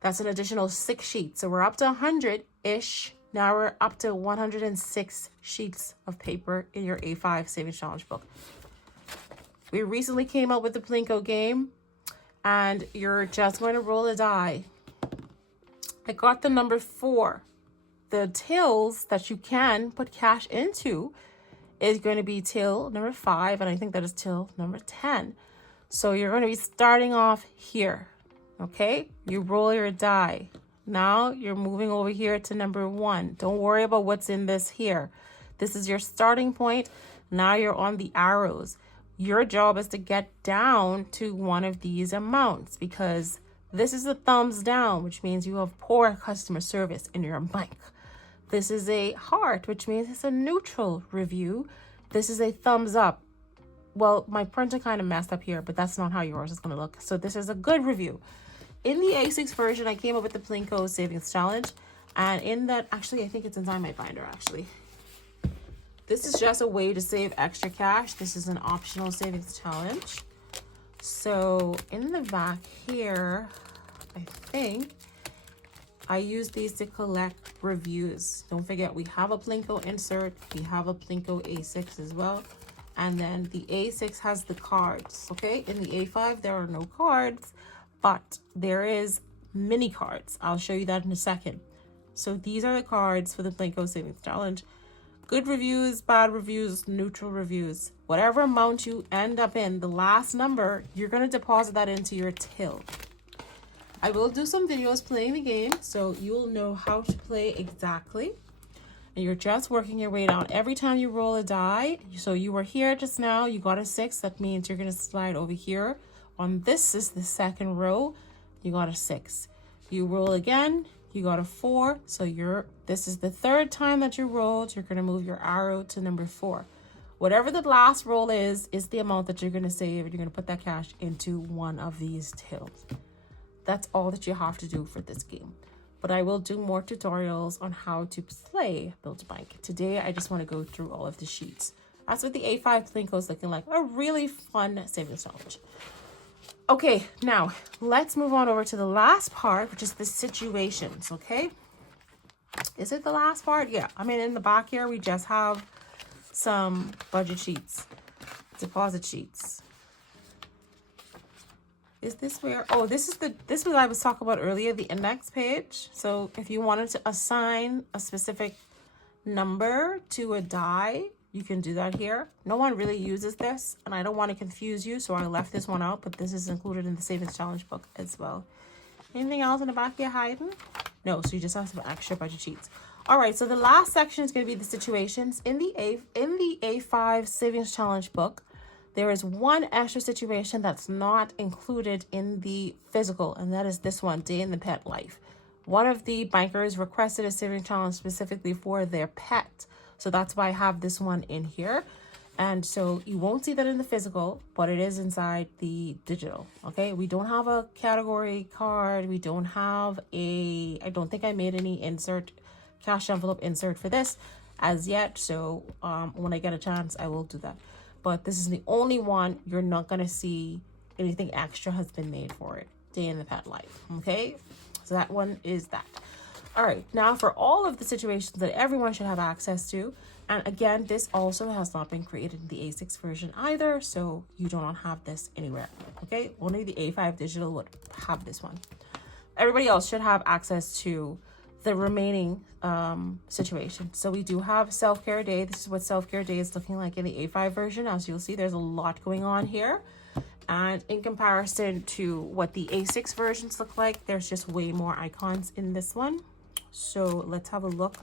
That's an additional 6 sheets. So we're up to 100-ish. Now we're up to 106 sheets of paper in your A5 Savings Challenge book. We recently came up with the Plinko game, and you're just going to roll a die. I got the number 4. The tills that you can put cash into is going to be till number 5, and I think that is till number 10. So you're going to be starting off here, okay? You roll your die. Now you're moving over here to number 1. Don't worry about what's in this here. This is your starting point. Now you're on the arrows. Your job is to get down to one of these amounts, because this is a thumbs down, which means you have poor customer service in your bank. This is a heart, which means it's a neutral review. This is a thumbs up. Well, my printer kind of messed up here, but that's not how yours is going to look. So this is a good review. In the A6 version, I came up with the Plinko Savings Challenge. And in that, actually, I think it's inside my binder, actually. This is just a way to save extra cash. This is an optional savings challenge. So in the back here, I think I use these to collect reviews. Don't forget, we have a Plinko insert. We have a Plinko A6 as well. And then the A6 has the cards, okay? In the A5, there are no cards, but there is mini cards. I'll show you that in a second. So these are the cards for the Plinko Savings Challenge. Good reviews, bad reviews, neutral reviews. Whatever amount you end up in, the last number, you're going to deposit that into your till. I will do some videos playing the game, so you'll know how to play exactly. And you're just working your way down. Every time you roll a die, so you were here just now, you got a 6. That means you're going to slide over here. On this is the second row, you got a 6. You roll again, you got a 4. So this is the third time that you rolled. You're going to move your arrow to number 4. Whatever the last roll is the amount that you're going to save, and you're going to put that cash into one of these tills. That's all that you have to do for this game. But I will do more tutorials on how to play Build-A-Bank. Today, I just want to go through all of the sheets. That's what the A5 Plinko is looking like. A really fun savings challenge. Okay, now let's move on over to the last part, which is the situations, okay? Is it the last part? Yeah, I mean, in the back here, we just have some budget sheets, deposit sheets. Is this where, oh, this is what I was talking about earlier, the index page. So if you wanted to assign a specific number to a die, you can do that here. No one really uses this, and I don't want to confuse you, so I left this one out, but this is included in the Savings Challenge book as well. Anything else in the back here hiding? No, so you just have some extra budget sheets. All right, so the last section is going to be the situations. In the A5 Savings Challenge book, there is one extra situation that's not included in the physical, and that is this one, Day in the Pet Life. One of the bankers requested a savings challenge specifically for their pet. So that's why I have this one in here. And so you won't see that in the physical, but it is inside the digital, okay? We don't have a category card. We don't have I don't think I made any cash envelope insert for this as yet. So when I get a chance, I will do that. But this is the only one you're not going to see anything extra has been made for it. Day in the Pet Life, okay? So that one is that. All right, now for all of the situations that everyone should have access to, and again, this also has not been created in the A6 version either, so you do not have this anywhere, okay? Only the A5 digital would have this one. Everybody else should have access to the remaining situations. So we do have Self-Care Day. This is what Self-Care Day is looking like in the A5 version. As you'll see, there's a lot going on here. And in comparison to what the A6 versions look like, there's just way more icons in this one. So let's have a look.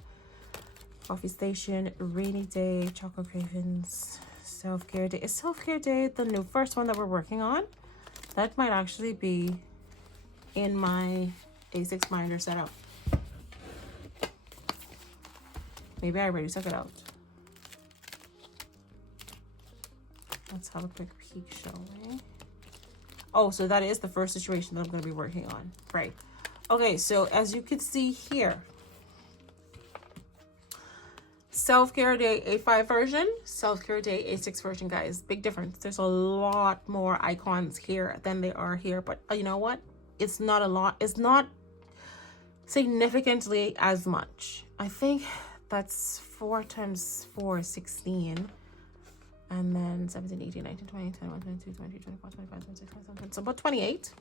Coffee Station, Rainy Day, Chocolate Cravings, Self-Care Day. Is Self-Care Day the new first one that we're working on? That might actually be in my A6 binder setup. Maybe I already took it out. Let's have a quick peek, shall we? Oh, so that is the first situation that I'm going to be working on. Right. Okay, so as you can see here, Self-Care Day A5 version, Self-Care Day A6 version, guys. Big difference. There's a lot more icons here than there are here. But you know what? It's not a lot. It's not significantly as much. I think that's 4 times 4 is 16. And then 17, 18, 19, 20, 21, 22, 23, 24, 25, 26, 27, 28. So about 28.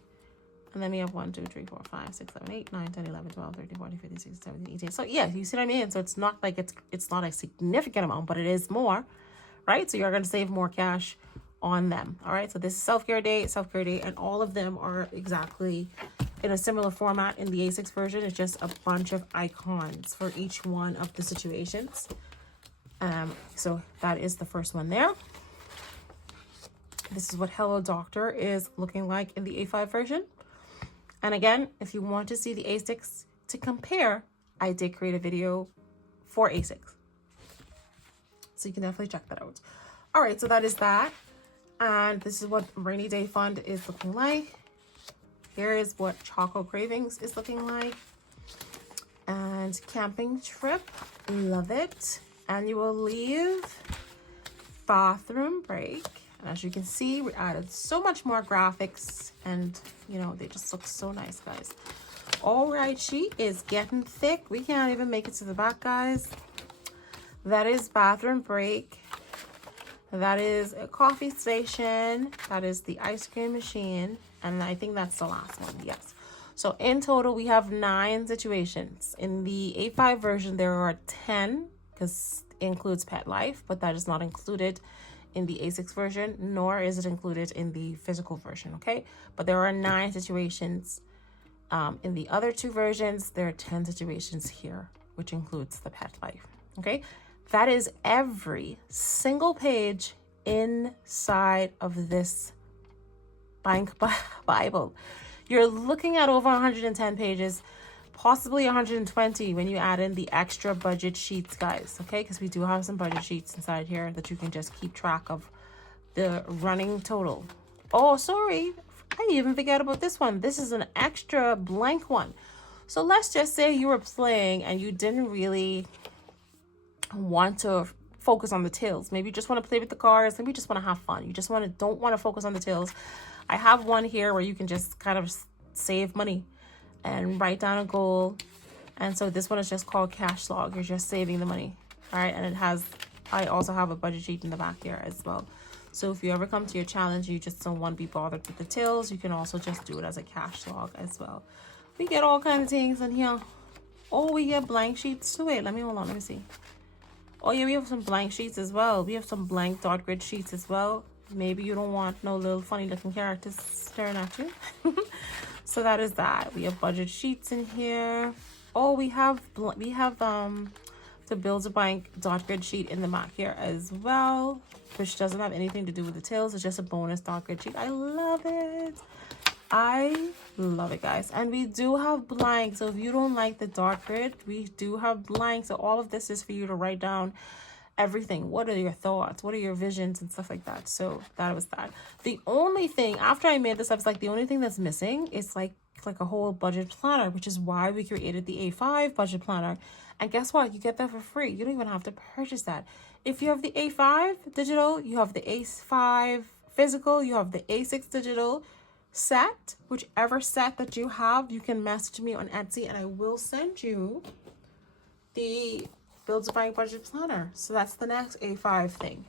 And then we have 1, 2, 3, 4, 5, 6, 7, 8, 9, 10, 11, 12, 13, 14, 15, 16, 17, 18. So yeah, you see what I mean? So it's not like it's not a significant amount, but it is more, right? So you're going to save more cash on them. All right. So this is Self-Care Day, and all of them are exactly in a similar format in the A6 version. It's just a bunch of icons for each one of the situations. So that is the first one there. This is what Hello Doctor is looking like in the A5 version. And again, if you want to see the A6 to compare, I did create a video for A6. So you can definitely check that out. All right, so that is that. And this is what Rainy Day Fund is looking like. Here is what Choco Cravings is looking like. And Camping Trip, love it. Annual Leave, Bathroom Break. And as you can see, we added so much more graphics, and you know, they just look so nice, guys. All right, sheet is getting thick. We can't even make it to the back, guys. That is Bathroom Break. That is a Coffee Station. That is the Ice Cream Machine. And I think that's the last one, yes. So in total, we have 9 situations. In the A5 version, there are 10, because it includes Pet Life, but that is not included in the A6 version, nor is it included in the physical version, okay? But there are 9 situations. In the other 2 versions, there are 10 situations here, which includes the Pet Life. Okay, that is every single page inside of this bank Bible. You're looking at over 110 pages, possibly 120 when you add in the extra budget sheets, guys. Okay, because we do have some budget sheets inside here that you can just keep track of the running total. Oh, sorry, I even forgot about this one. This is an extra blank one. So let's just say you were playing and you didn't really want to focus on the tills. Maybe you just want to play with the cards. Maybe you just want to have fun. You just don't want to focus on the tills. I have one here where you can just kind of save money and write down a goal. And so this one is just called cash log. You're just saving the money. All right. And I also have a budget sheet in the back here as well. So if you ever come to your challenge, you just don't want to be bothered with the tills, you can also just do it as a cash log as well. We get all kinds of things in here. Oh, we get blank sheets too. Wait, let me see. Oh yeah, we have some blank sheets as well. We have some blank dot grid sheets as well. Maybe you don't want no little funny looking characters staring at you. So that is that. We have budget sheets in here. Oh, we have the Build a Bank dot grid sheet in the back here as well, which doesn't have anything to do with the tills. It's just a bonus dot grid sheet. I love it. I love it, guys. And we do have blanks. So if you don't like the dot grid, we do have blanks. So all of this is for you to write down everything. What are your thoughts? What are your visions and stuff like that? So that was that. The only thing, after I made this up, it's like the only thing that's missing is like a whole budget planner, which is why we created the A5 budget planner. And guess what? You get that for free. You don't even have to purchase that. If you have the A5 digital, you have the A5 physical, you have the A6 digital set, whichever set that you have, you can message me on Etsy and I will send you the Build a Bank budget planner. So that's the next A5 thing.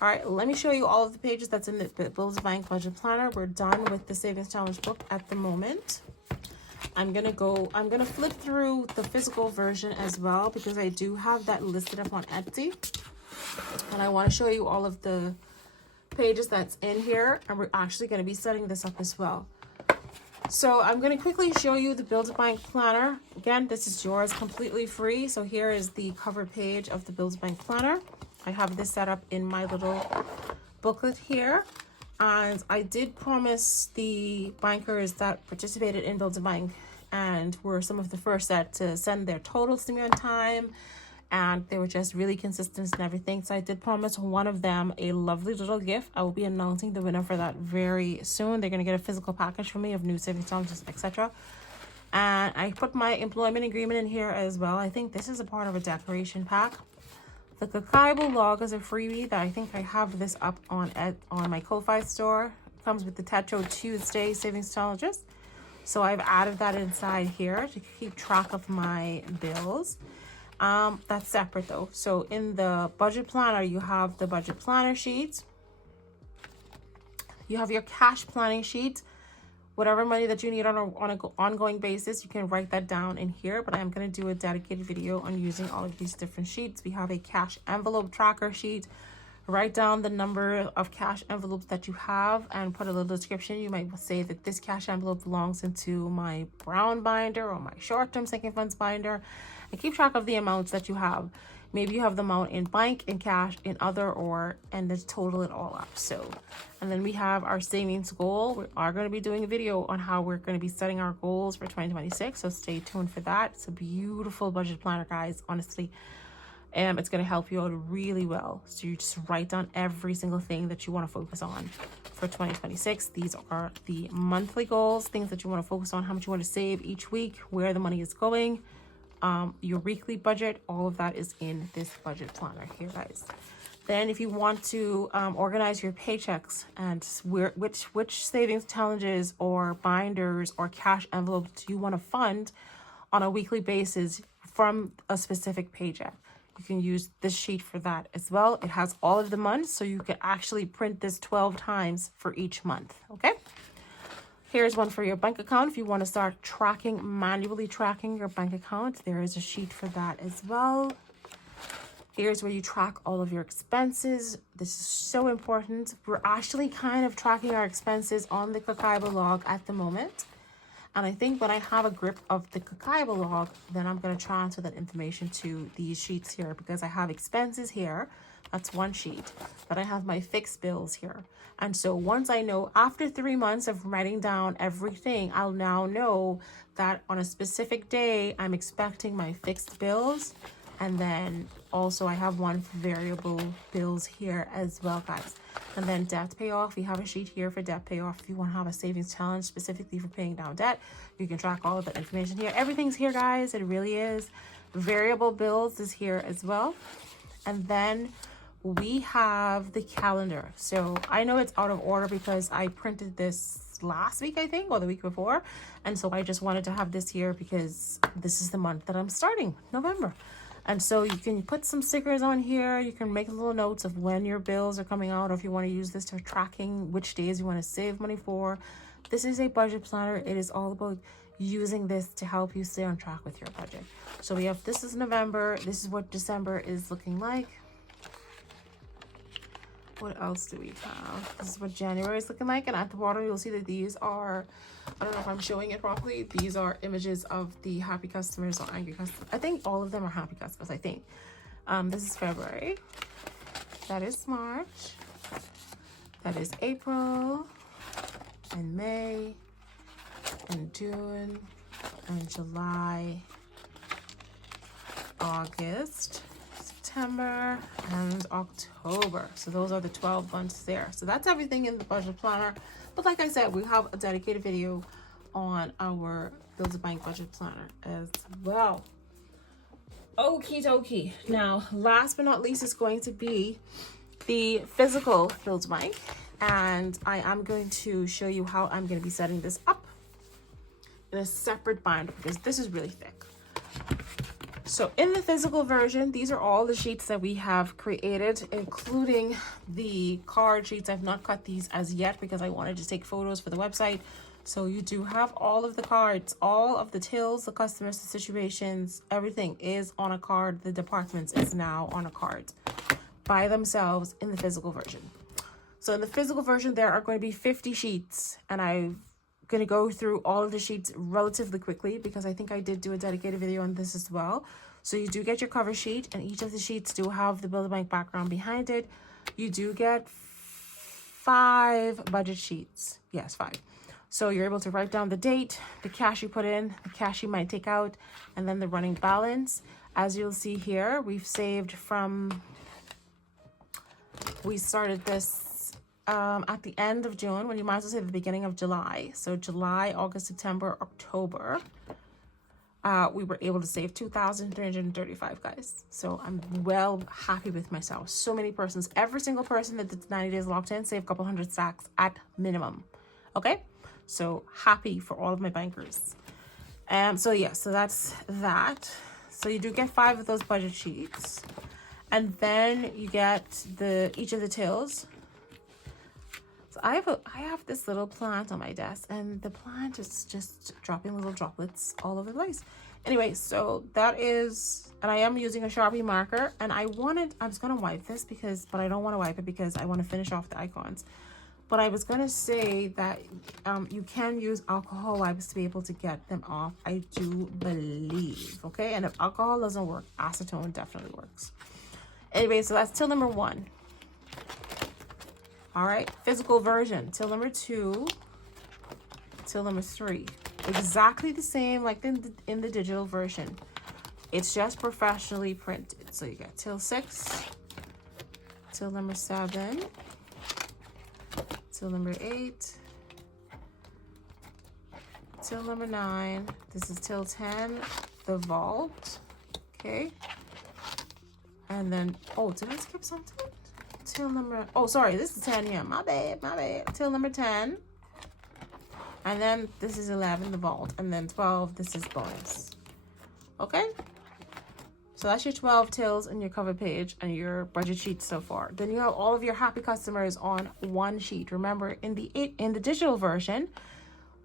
All right, let me show you all of the pages that's in the Build a Bank budget planner. We're done with the Savings Challenge book at the moment. I'm gonna flip through the physical version as well because I do have that listed up on Etsy. And I want to show you all of the pages that's in here, and we're actually going to be setting this up as well. So I'm going to quickly show you the Build a Bank planner. Again, this is yours completely free. So here is the cover page of the Build a Bank planner. I have this set up in my little booklet here. And I did promise the bankers that participated in Build a Bank and were some of the first set to send their totals to me on time. And they were just really consistent and everything. So I did promise one of them a lovely little gift. I will be announcing the winner for that very soon. They're going to get a physical package from me of new savings challenges, etc. And I put my employment agreement in here as well. I think this is a part of a decoration pack. The KoFi log is a freebie that I think I have this up on my KoFi store. It comes with the Tetra Tuesday savings challenges. So I've added that inside here to keep track of my bills. That's separate though. So in the budget planner, you have the budget planner sheet. You have your cash planning sheet. Whatever money that you need on an ongoing basis, you can write that down in here. But I'm going to do a dedicated video on using all of these different sheets. We have a cash envelope tracker sheet. Write down the number of cash envelopes that you have and put a little description. You might say that this cash envelope belongs into my brown binder or my short-term sinking funds binder. And keep track of the amounts that you have. Maybe you have the amount in bank, in cash, in other, and just total it all up. So, and then we have our savings goal. We are going to be doing a video on how we're going to be setting our goals for 2026. So stay tuned for that. It's a beautiful budget planner, guys. Honestly, it's going to help you out really well. So you just write down every single thing that you want to focus on for 2026. These are the monthly goals, things that you want to focus on, how much you want to save each week, where the money is going. Your weekly budget, all of that is in this budget planner here, guys. Then if you want to organize your paychecks and which savings challenges or binders or cash envelopes you want to fund on a weekly basis from a specific paycheck, you can use this sheet for that as well. It has all of the months, so you can actually print this 12 times for each month, okay? Here's one for your bank account. If you want to start manually tracking your bank account, there is a sheet for that as well. Here's where you track all of your expenses. This is so important. We're actually kind of tracking our expenses on the KoFi log at the moment. And I think when I have a grip of the Kakaiba log, then I'm going to transfer that information to these sheets here, because I have expenses here. That's one sheet. But I have my fixed bills here. And so once I know, after 3 months of writing down everything, I'll now know that on a specific day, I'm expecting my fixed bills. And then also I have one for variable bills here as well, guys. And then debt payoff, we have a sheet here for debt payoff. If you want to have a savings challenge specifically for paying down debt, you can track all of that information here. Everything's here, guys. It really is. Variable bills is here as well. And then we have the calendar. So I know it's out of order because I printed this last week, I think, or the week before. And so I just wanted to have this here because this is the month that I'm starting, November. And so you can put some stickers on here. You can make little notes of when your bills are coming out, or if you want to use this for tracking which days you want to save money for. This is a budget planner. It is all about using this to help you stay on track with your budget. So we have, this is November. This is what December is looking like. What else do we have? This is what January is looking like. And at the bottom, you'll see that these are, I don't know if I'm showing it properly. These are images of the happy customers or angry customers. I think all of them are happy customers, I think. This is February. That is March. That is April. And May. And June. And July. August. September and October. So those are the 12 months there. So that's everything in the budget planner. But like I said, we have a dedicated video on our Build a Bank budget planner as well. Okie dokie. Now, last but not least is going to be the physical Build a Bank. And I am going to show you how I'm going to be setting this up in a separate binder because this is really thick. So in the physical version, these are all the sheets that we have created, including the card sheets. I've not cut these as yet because I wanted to take photos for the website. So you do have all of the cards, all of the tills, the customers, the situations, everything is on a card. The departments is now on a card by themselves in the physical version. So in the physical version, there are going to be 50 sheets, and I'm going to go through all of the sheets relatively quickly because I think I did do a dedicated video on this as well. So you do get your cover sheet, and each of the sheets do have the Build a Bank background behind it. You do get 5 budget sheets. Yes, 5. So you're able to write down the date, the cash you put in, the cash you might take out, and then the running balance. As you'll see here, we've saved from, we started this at the end of June, when you might as well say the beginning of July. So July, August, September, October. We were able to save $2,335, guys. So I'm well happy with myself. So many persons, every single person that did 90 days locked in saved a couple hundred stacks at minimum. Okay, so happy for all of my bankers. So yeah, so that's that. So you do get 5 of those budget sheets, and then you get each of the tills. So I have this little plant on my desk, and the plant is just dropping little droplets all over the place. Anyway, so that is, and I am using a Sharpie marker, and I was gonna wipe this but I don't want to wipe it because I want to finish off the icons. But I was gonna say that you can use alcohol wipes to be able to get them off. I do believe, okay? And if alcohol doesn't work, acetone definitely works. Anyway, so that's till number 1. All right, physical version, till number 2, till number 3. Exactly the same like in the digital version. It's just professionally printed. So you got till 6, till number 7, till number 8, till number 9. This is till 10, the vault, okay? And then, oh, did I skip something? Till number, oh sorry, this is 10 here, my bad. Till number 10, and then this is 11, the vault, and then 12, this is bonus. Okay, so that's your 12 tills in your cover page and your budget sheet so far. Then you have all of your happy customers on one sheet. Remember, in the digital version,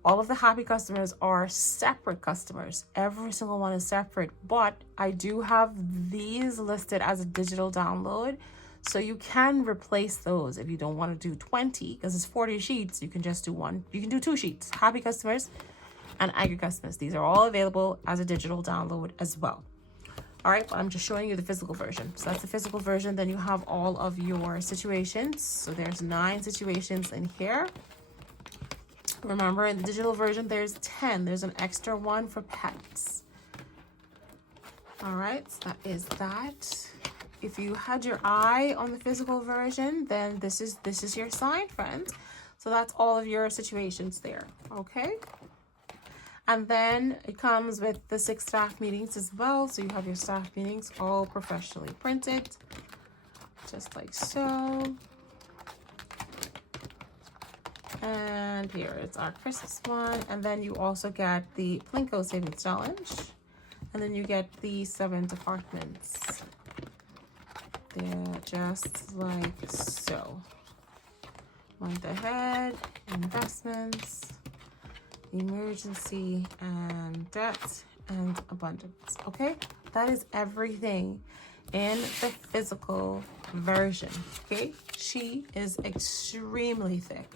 all of the happy customers are separate customers. Every single one is separate, but I do have these listed as a digital download. So you can replace those if you don't want to do 20, because it's 40 sheets. You can just do one. You can do 2 sheets. Happy customers. and Angry Customers. These are all available as a digital download as well. All right, but I'm just showing you the physical version. So that's the physical version. Then you have all of your situations. So there's 9 situations in here. Remember, in the digital version, there's 10. There's an extra one for pets. All right, so that is that. If you had your eye on the physical version, then this is your sign, friends. So that's all of your situations there, okay? And then it comes with the 6 staff meetings as well. So you have your staff meetings all professionally printed, just like so. And here is our Christmas one. And then you also get the Plinko Savings Challenge. And then you get the 7 departments. They're just like so. Month ahead, investments, emergency, and debt, and abundance. Okay, that is everything in the physical version. Okay, she is extremely thick.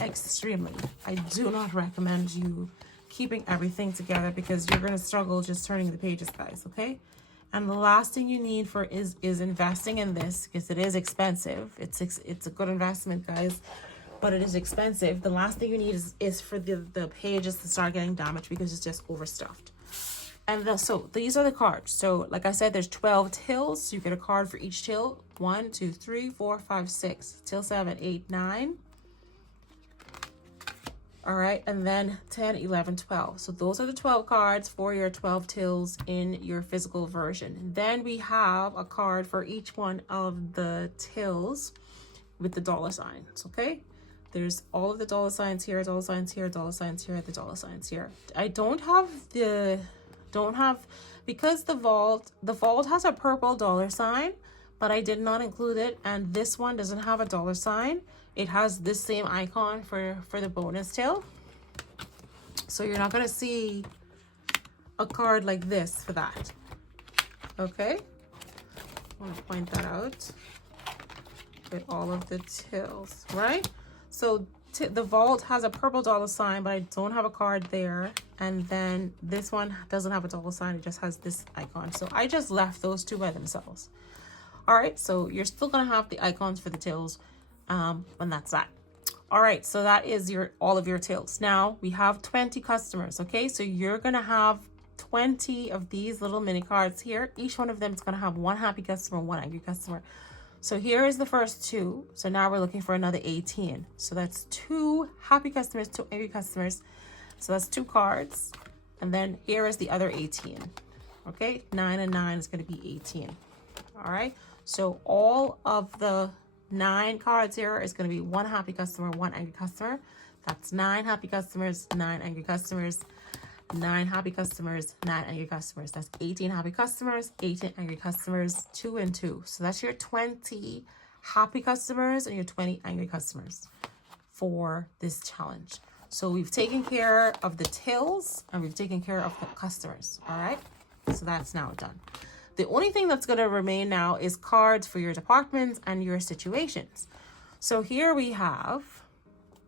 Extremely. I do not recommend you keeping everything together because you're going to struggle just turning the pages, guys. Okay, and the last thing you need for is investing in this, because it is expensive. It's a good investment, guys, but it is expensive. The last thing you need is for the pages to start getting damaged because it's just overstuffed. And so these are the cards. So like I said, there's 12 tills. So you get a card for each till. 1, 2, 3, 4, 5, 6. Till 7, 8, 9. All right, and then 10, 11, 12. So those are the 12 cards for your 12 tills in your physical version. Then we have a card for each one of the tills with the dollar signs, okay? There's all of the dollar signs here, dollar signs here, dollar signs here, the dollar signs here. I don't have because the vault has a purple dollar sign, but I did not include it, and this one doesn't have a dollar sign. It has this same icon for the bonus till. So you're not gonna see a card like this for that. Okay, I want to point that out with all of the tills, right? So the vault has a purple dollar sign, but I don't have a card there. And then this one doesn't have a dollar sign, it just has this icon. So I just left those two by themselves. All right, so you're still gonna have the icons for the tills, and that's that. All right, so that is all of your tills. Now we have 20 customers, okay? So you're gonna have 20 of these little mini cards here. Each one of them is gonna have 1 happy customer, 1 angry customer. So here is the first 2. So now we're looking for another 18. So that's 2 happy customers, 2 angry customers. So that's 2 cards. And then here is the other 18. Okay, 9 and 9 is gonna be 18. All right, so all of the 9 cards here is going to be 1 happy customer, 1 angry customer. That's 9 happy customers, 9 angry customers, 9 happy customers, 9 angry customers. That's 18 happy customers, 18 angry customers, 2 and 2. So that's your 20 happy customers and your 20 angry customers for this challenge. So we've taken care of the tills and we've taken care of the customers. All right, so that's now done. The only thing that's going to remain now is cards for your departments and your situations. So here we have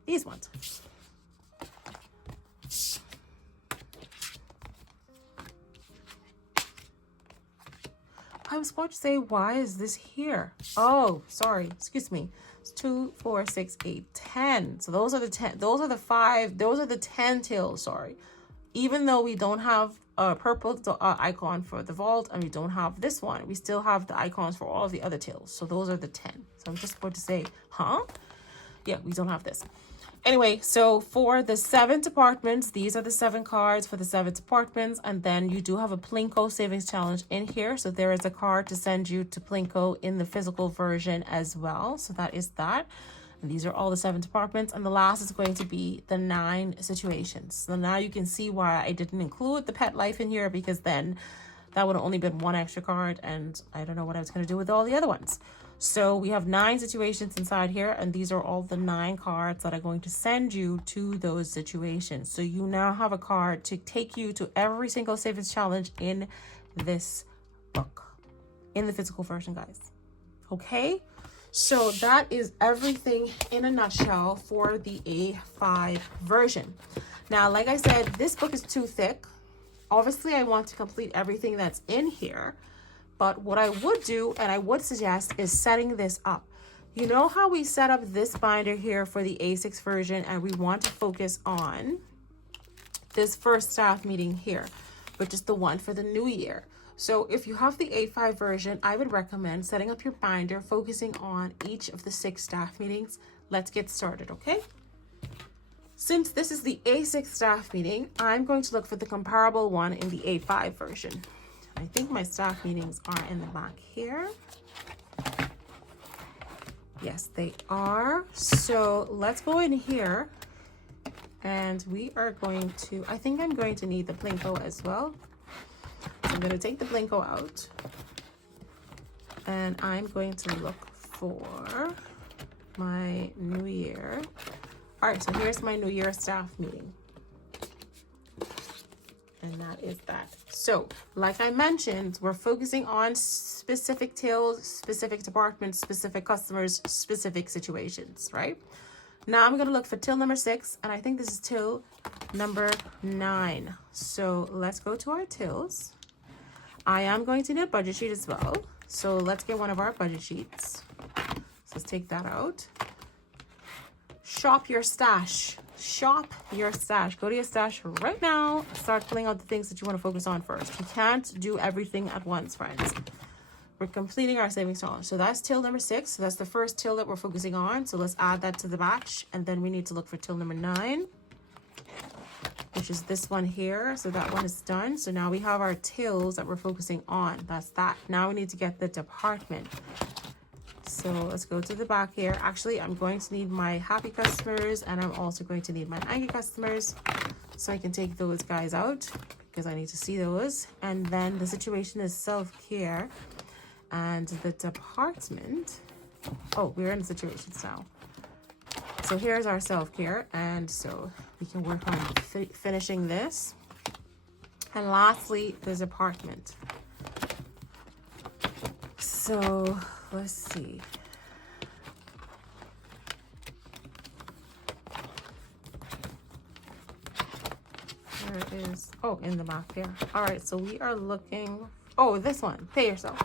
these ones. I was about to say, why is this here? Oh, sorry. Excuse me. It's 2, 4, 6, 8, 10. So those are the 10. Those are the 5. Those are the 10 tills. Sorry. Even though we don't have a purple icon for the vault and we don't have this one, we still have the icons for all of the other tills. So those are the 10. So I'm just about to say, huh? Yeah, we don't have this. Anyway, so for the 7 departments, these are the 7 cards for the 7 departments. And then you do have a Plinko Savings Challenge in here. So there is a card to send you to Plinko in the physical version as well. So that is that. And these are all the 7 departments. And the last is going to be the 9 situations. So now you can see why I didn't include the pet life in here, because then that would have only been 1 extra card. And I don't know what I was going to do with all the other ones. So we have 9 situations inside here. And these are all the 9 cards that are going to send you to those situations. So you now have a card to take you to every single savings challenge in this book, in the physical version, guys. Okay? So that is everything in a nutshell for the A5 version. Now, like I said, this book is too thick. Obviously, I want to complete everything that's in here. But what I would do, and I would suggest, is setting this up. You know how we set up this binder here for the A6 version, and we want to focus on this first staff meeting here, which is the one for the new year. So if you have the A5 version, I would recommend setting up your binder, focusing on each of the 6 staff meetings. Let's get started, okay? Since this is the A6 staff meeting, I'm going to look for the comparable one in the A5 version. I think my staff meetings are in the back here. Yes, they are. So let's go in here, and we are going to, I think I'm going to need the Plinko as well. So I'm going to take the Plinko out, and I'm going to look for my New Year. All right, so here's my New Year staff meeting. And that is that. So, like I mentioned, we're focusing on specific tills, specific departments, specific customers, specific situations, right? Now I'm going to look for till number 6, and I think this is till number 9. So let's go to our tills. I am going to need a budget sheet as well. So let's get one of our budget sheets. So let's take that out. Shop your stash. Shop your stash. Go to your stash right now. Start pulling out the things that you want to focus on first. You can't do everything at once, friends. We're completing our savings challenge. So that's till number 6. So that's the first till that we're focusing on. So let's add that to the batch. And then we need to look for till number 9, which is this one here. So that one is done. So now we have our tills that we're focusing on. That's that. Now we need to get the department. So let's go to the back here. Actually, I'm going to need my happy customers, and I'm also going to need my angry customers. So I can take those guys out because I need to see those. And then the situation is self-care. And the department, oh, we're in the situations now. So here's our self-care, and so we can work on finishing this. And lastly, the department. So let's see. There it is. Oh, in the back here. All right, so we are looking, oh, this one, pay yourself.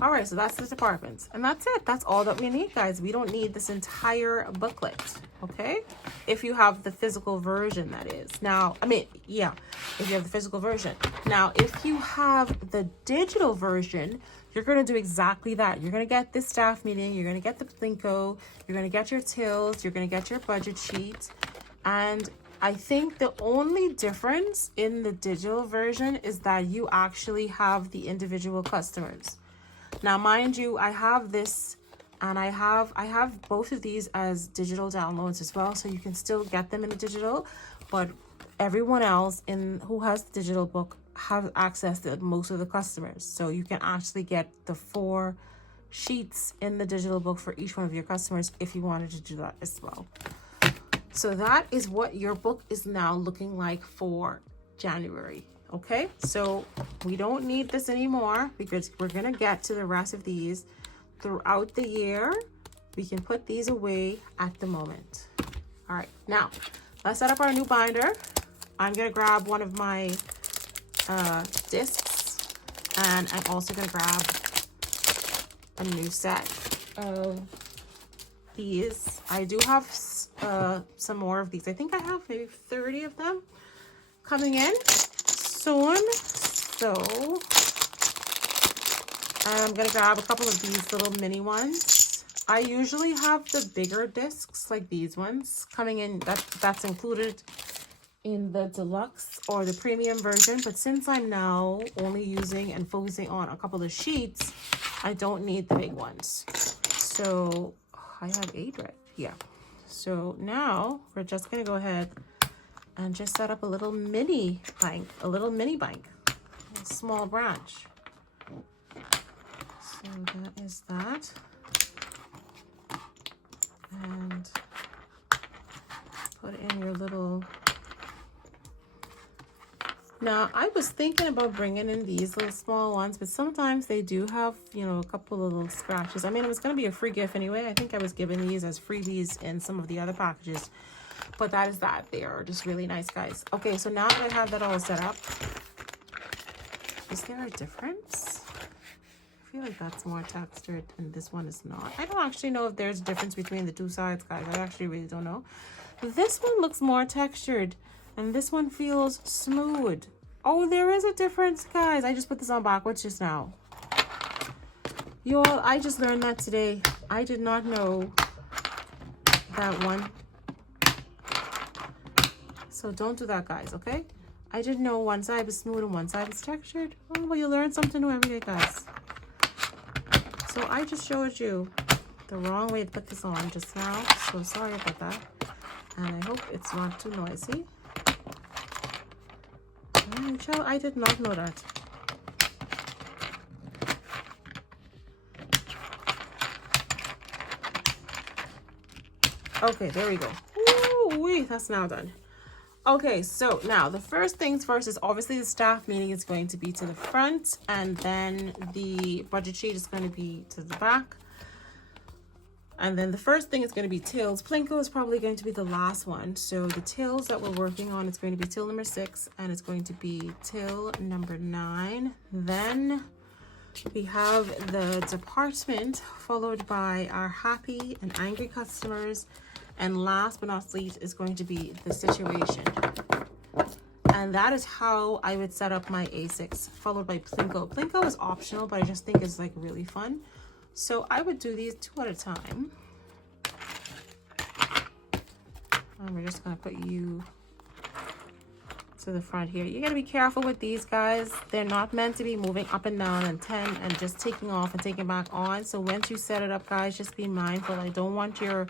All right, so that's the departments, and that's it. That's all that we need, guys. We don't need this entire booklet, okay? If you have the physical version, that is. Now, I mean, yeah, if you have the physical version. Now, if you have the digital version, you're going to do exactly that. You're going to get this staff meeting. You're going to get the Plinko. You're going to get your tills. You're going to get your budget sheet. And I think the only difference in the digital version is that you actually have the individual customers. Now, mind you, I have this, and I have both of these as digital downloads as well, so you can still get them in the digital, but everyone else who has the digital book have access to most of the customers. So you can actually get the 4 sheets in the digital book for each one of your customers if you wanted to do that as well. So that is what your book is now looking like for January. Okay, so we don't need this anymore because we're going to get to the rest of these throughout the year. We can put these away at the moment. All right, now let's set up our new binder. I'm going to grab one of my discs, and I'm also going to grab a new set of these. I do have some more of these. I think I have maybe 30 of them coming in soon. So I'm gonna grab a couple of these little mini ones. I usually have the bigger discs like these ones coming in. That's included in the deluxe or the premium version, but since I'm now only using and focusing on a couple of sheets, I don't need the big ones. So I have 8, right? Yeah. So now we're just gonna go ahead and just set up a little mini bank, a small branch. So that is that. And put in your little Now, I was thinking about bringing in these little small ones, but sometimes they do have, you know, a couple of little scratches. I mean, it was going to be a free gift anyway. I think I was giving these as freebies in some of the other packages, but that is that. They are just really nice, guys. Okay, so now that I have that all set up, is there a difference? I feel like that's more textured and this one is not. I don't actually know if there's a difference between the two sides, guys. I actually really don't know. This one looks more textured and this one feels smooth. Oh, there is a difference, guys. I just put this on backwards just now. You all, I just learned that today. I did not know that one. So don't do that, guys, okay? I didn't know one side was smooth and one side was textured. Oh, well, you learn something new every day, guys. So I just showed you the wrong way to put this on just now. So sorry about that. And I hope it's not too noisy. I did not know that. Okay, there we go. Ooh, that's now done. Okay, so now the first things first is obviously the staff meeting is going to be to the front, and then the budget sheet is going to be to the back. And then the first thing is going to be tails. Plinko is probably going to be the last one. So the tails that we're working on is going to be tail number 6, and it's going to be tail number 9. Then we have the department, followed by our happy and angry customers. And last but not least is going to be the situation. And that is how I would set up my A6, followed by Plinko. Plinko is optional, but I just think it's like really fun. So I would do these 2 at a time. And we're just gonna put you to the front here. You gotta be careful with these, guys. They're not meant to be moving up and down and 10 and just taking off and taking back on. So once you set it up, guys, just be mindful. I don't want you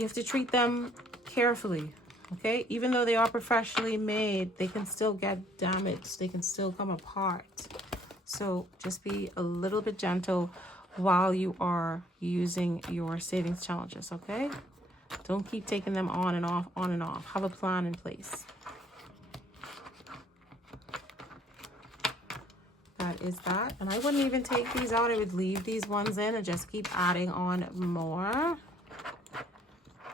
have to treat them carefully, okay? Even though they are professionally made, they can still get damaged. They can still come apart. So just be a little bit gentle while you are using your savings challenges, okay? Don't keep taking them on and off, on and off. Have a plan in place. That is that. And I wouldn't even take these out. I would leave these ones in and just keep adding on more.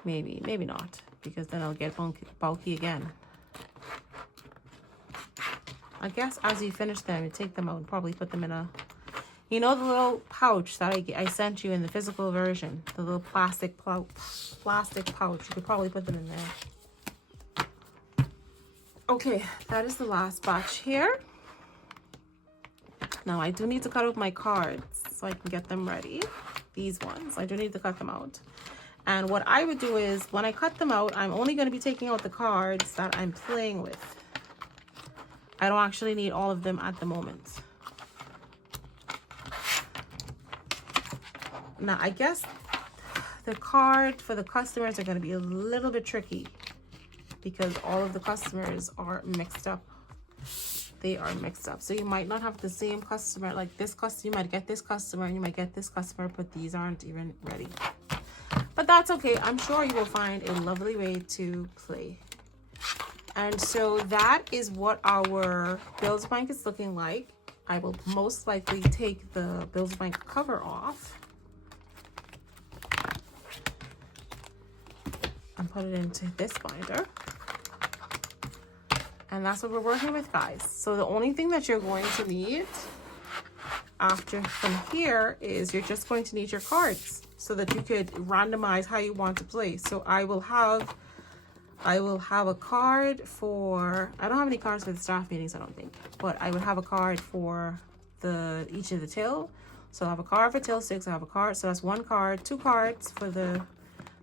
Maybe not, because then I'll get bulky again. I guess as you finish them, you take them out and probably put them in a, you know, the little pouch that I sent you in the physical version, the little plastic pouch. You could probably put them in there. Okay, that is the last batch here. Now I do need to cut out my cards so I can get them ready. These ones, I do need to cut them out. And what I would do is, when I cut them out, I'm only going to be taking out the cards that I'm playing with. I don't actually need all of them at the moment. Now, I guess the card for the customers are going to be a little bit tricky because all of the customers are mixed up. They are mixed up. So you might not have the same customer. Like this customer, you might get this customer and you might get this customer, but these aren't even ready. But that's okay. I'm sure you will find a lovely way to play. And so that is what our Bills Bank is looking like. I will most likely take the Bills Bank cover off and put it into this binder. And that's what we're working with, guys. So the only thing that you're going to need after from here is you're just going to need your cards so that you could randomize how you want to play. So I will have a card for, I don't have any cards for the staff meetings, I don't think, but I would have a card for each of the tail. So I have a card for tail 6, I have a card, so that's 1 card, 2 cards for the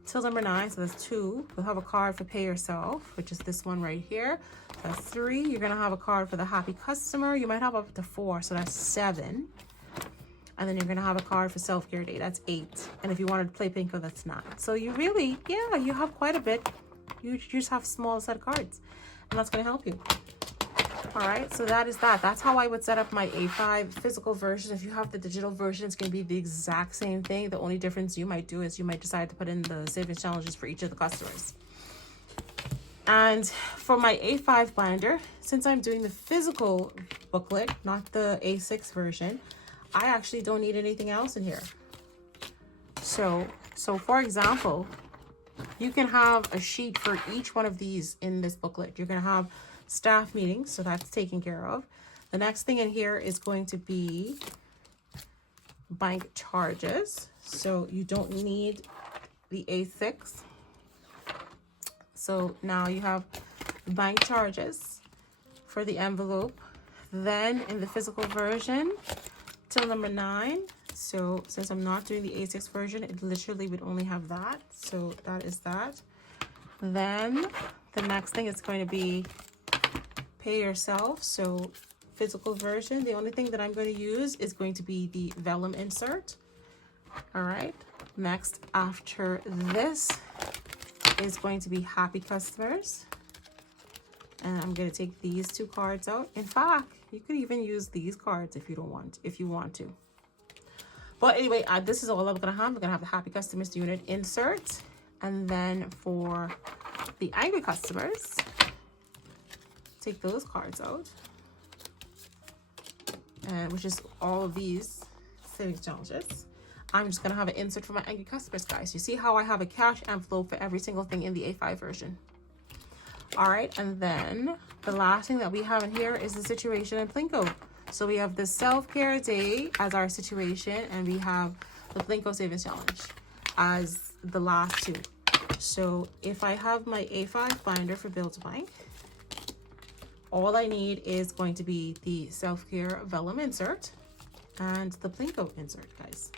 tail number 9, so that's 2. We'll have a card for pay yourself, which is this one right here. That's 3. You're gonna have a card for the happy customer. You might have up to 4, so that's 7. And then you're gonna have a card for self-care day, that's 8. And if you wanted to play Pinko, that's 9. So you really, yeah, you have quite a bit. You just have a small set of cards, and that's gonna help you. All right, so that is that. That's how I would set up my A5 physical version. If you have the digital version, it's gonna be the exact same thing. The only difference you might do is you might decide to put in the savings challenges for each of the customers. And for my A5 binder, since I'm doing the physical booklet, not the A6 version, I actually don't need anything else in here. So for example, you can have a sheet for each one of these in this booklet. You're going to have staff meetings, so that's taken care of. The next thing in here is going to be bank charges. So you don't need the A6. So now you have bank charges for the envelope. Then in the physical version, till number 9. So since I'm not doing the A6 version, it literally would only have that. So that is that. Then the next thing is going to be pay yourself. So physical version, the only thing that I'm going to use is going to be the vellum insert. All right. Next, after this is going to be happy customers. And I'm going to take these 2 cards out. In fact, you could even use these cards if you want to. But anyway, this is all I'm going to have. I'm going to have the happy customers unit insert. And then for the angry customers, take those cards out. And which is all of these savings challenges. I'm just going to have an insert for my angry customers, guys. You see how I have a cash envelope for every single thing in the A5 version. All right, and then the last thing that we have in here is the situation in Plinko. So we have the self-care day as our situation, and we have the Plinko savings challenge as the last 2. So if I have my A5 binder for Build to Bank, all I need is going to be the self-care vellum insert and the Plinko insert, guys.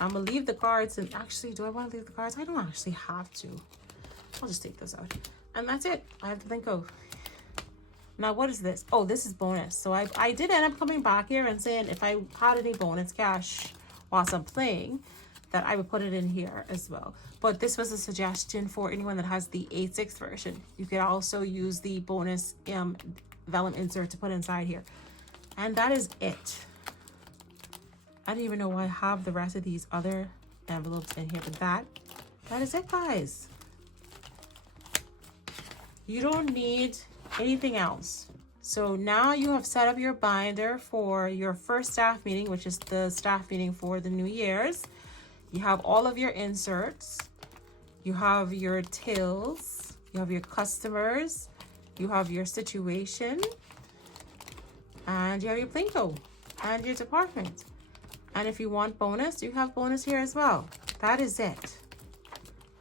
I'm gonna leave the cards, and actually, do I want to leave the cards? I don't actually have to. I'll just take those out. And that's it. I have to Plinko. Now, what is this? Oh, this is bonus. So I did end up coming back here and saying if I had any bonus cash whilst I'm playing, that I would put it in here as well. But this was a suggestion for anyone that has the A6 version. You could also use the bonus vellum insert to put inside here. And that is it. I don't even know why I have the rest of these other envelopes in here, but that is it, guys. You don't need anything else. So now you have set up your binder for your first staff meeting, which is the staff meeting for the New Year's. You have all of your inserts. You have your tills. You have your customers. You have your situation. And you have your Plinko and your department. And if you want bonus, you have bonus here as well. That is it.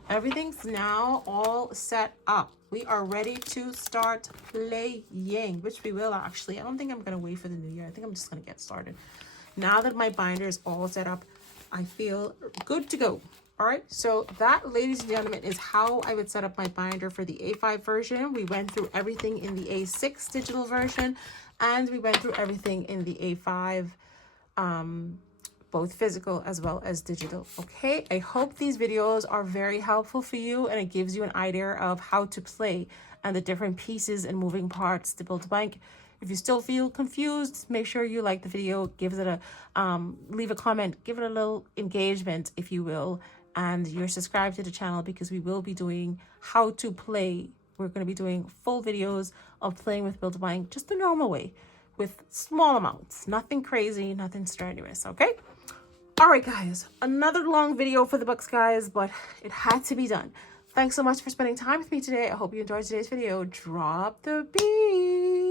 Everything's now all set up. We are ready to start playing, which we will actually. I don't think I'm going to wait for the new year. I think I'm just going to get started. Now that my binder is all set up, I feel good to go. All right, so that, ladies and gentlemen, is how I would set up my binder for the A5 version. We went through everything in the A6 digital version, and we went through everything in the A5 both physical as well as digital. Okay, I hope these videos are very helpful for you, and it gives you an idea of how to play and the different pieces and moving parts to build a bank. If you still feel confused, make sure you like the video, give it a leave a comment, give it a little engagement, if you will, and you're subscribed to the channel, because we will be doing how to play. We're going to be doing full videos of playing with Build a Bank just the normal way, with small amounts, nothing crazy, nothing strenuous. Okay, all right, guys, another long video for the books, guys, but it had to be done. Thanks so much for spending time with me today. I hope you enjoyed today's video. Drop the beat.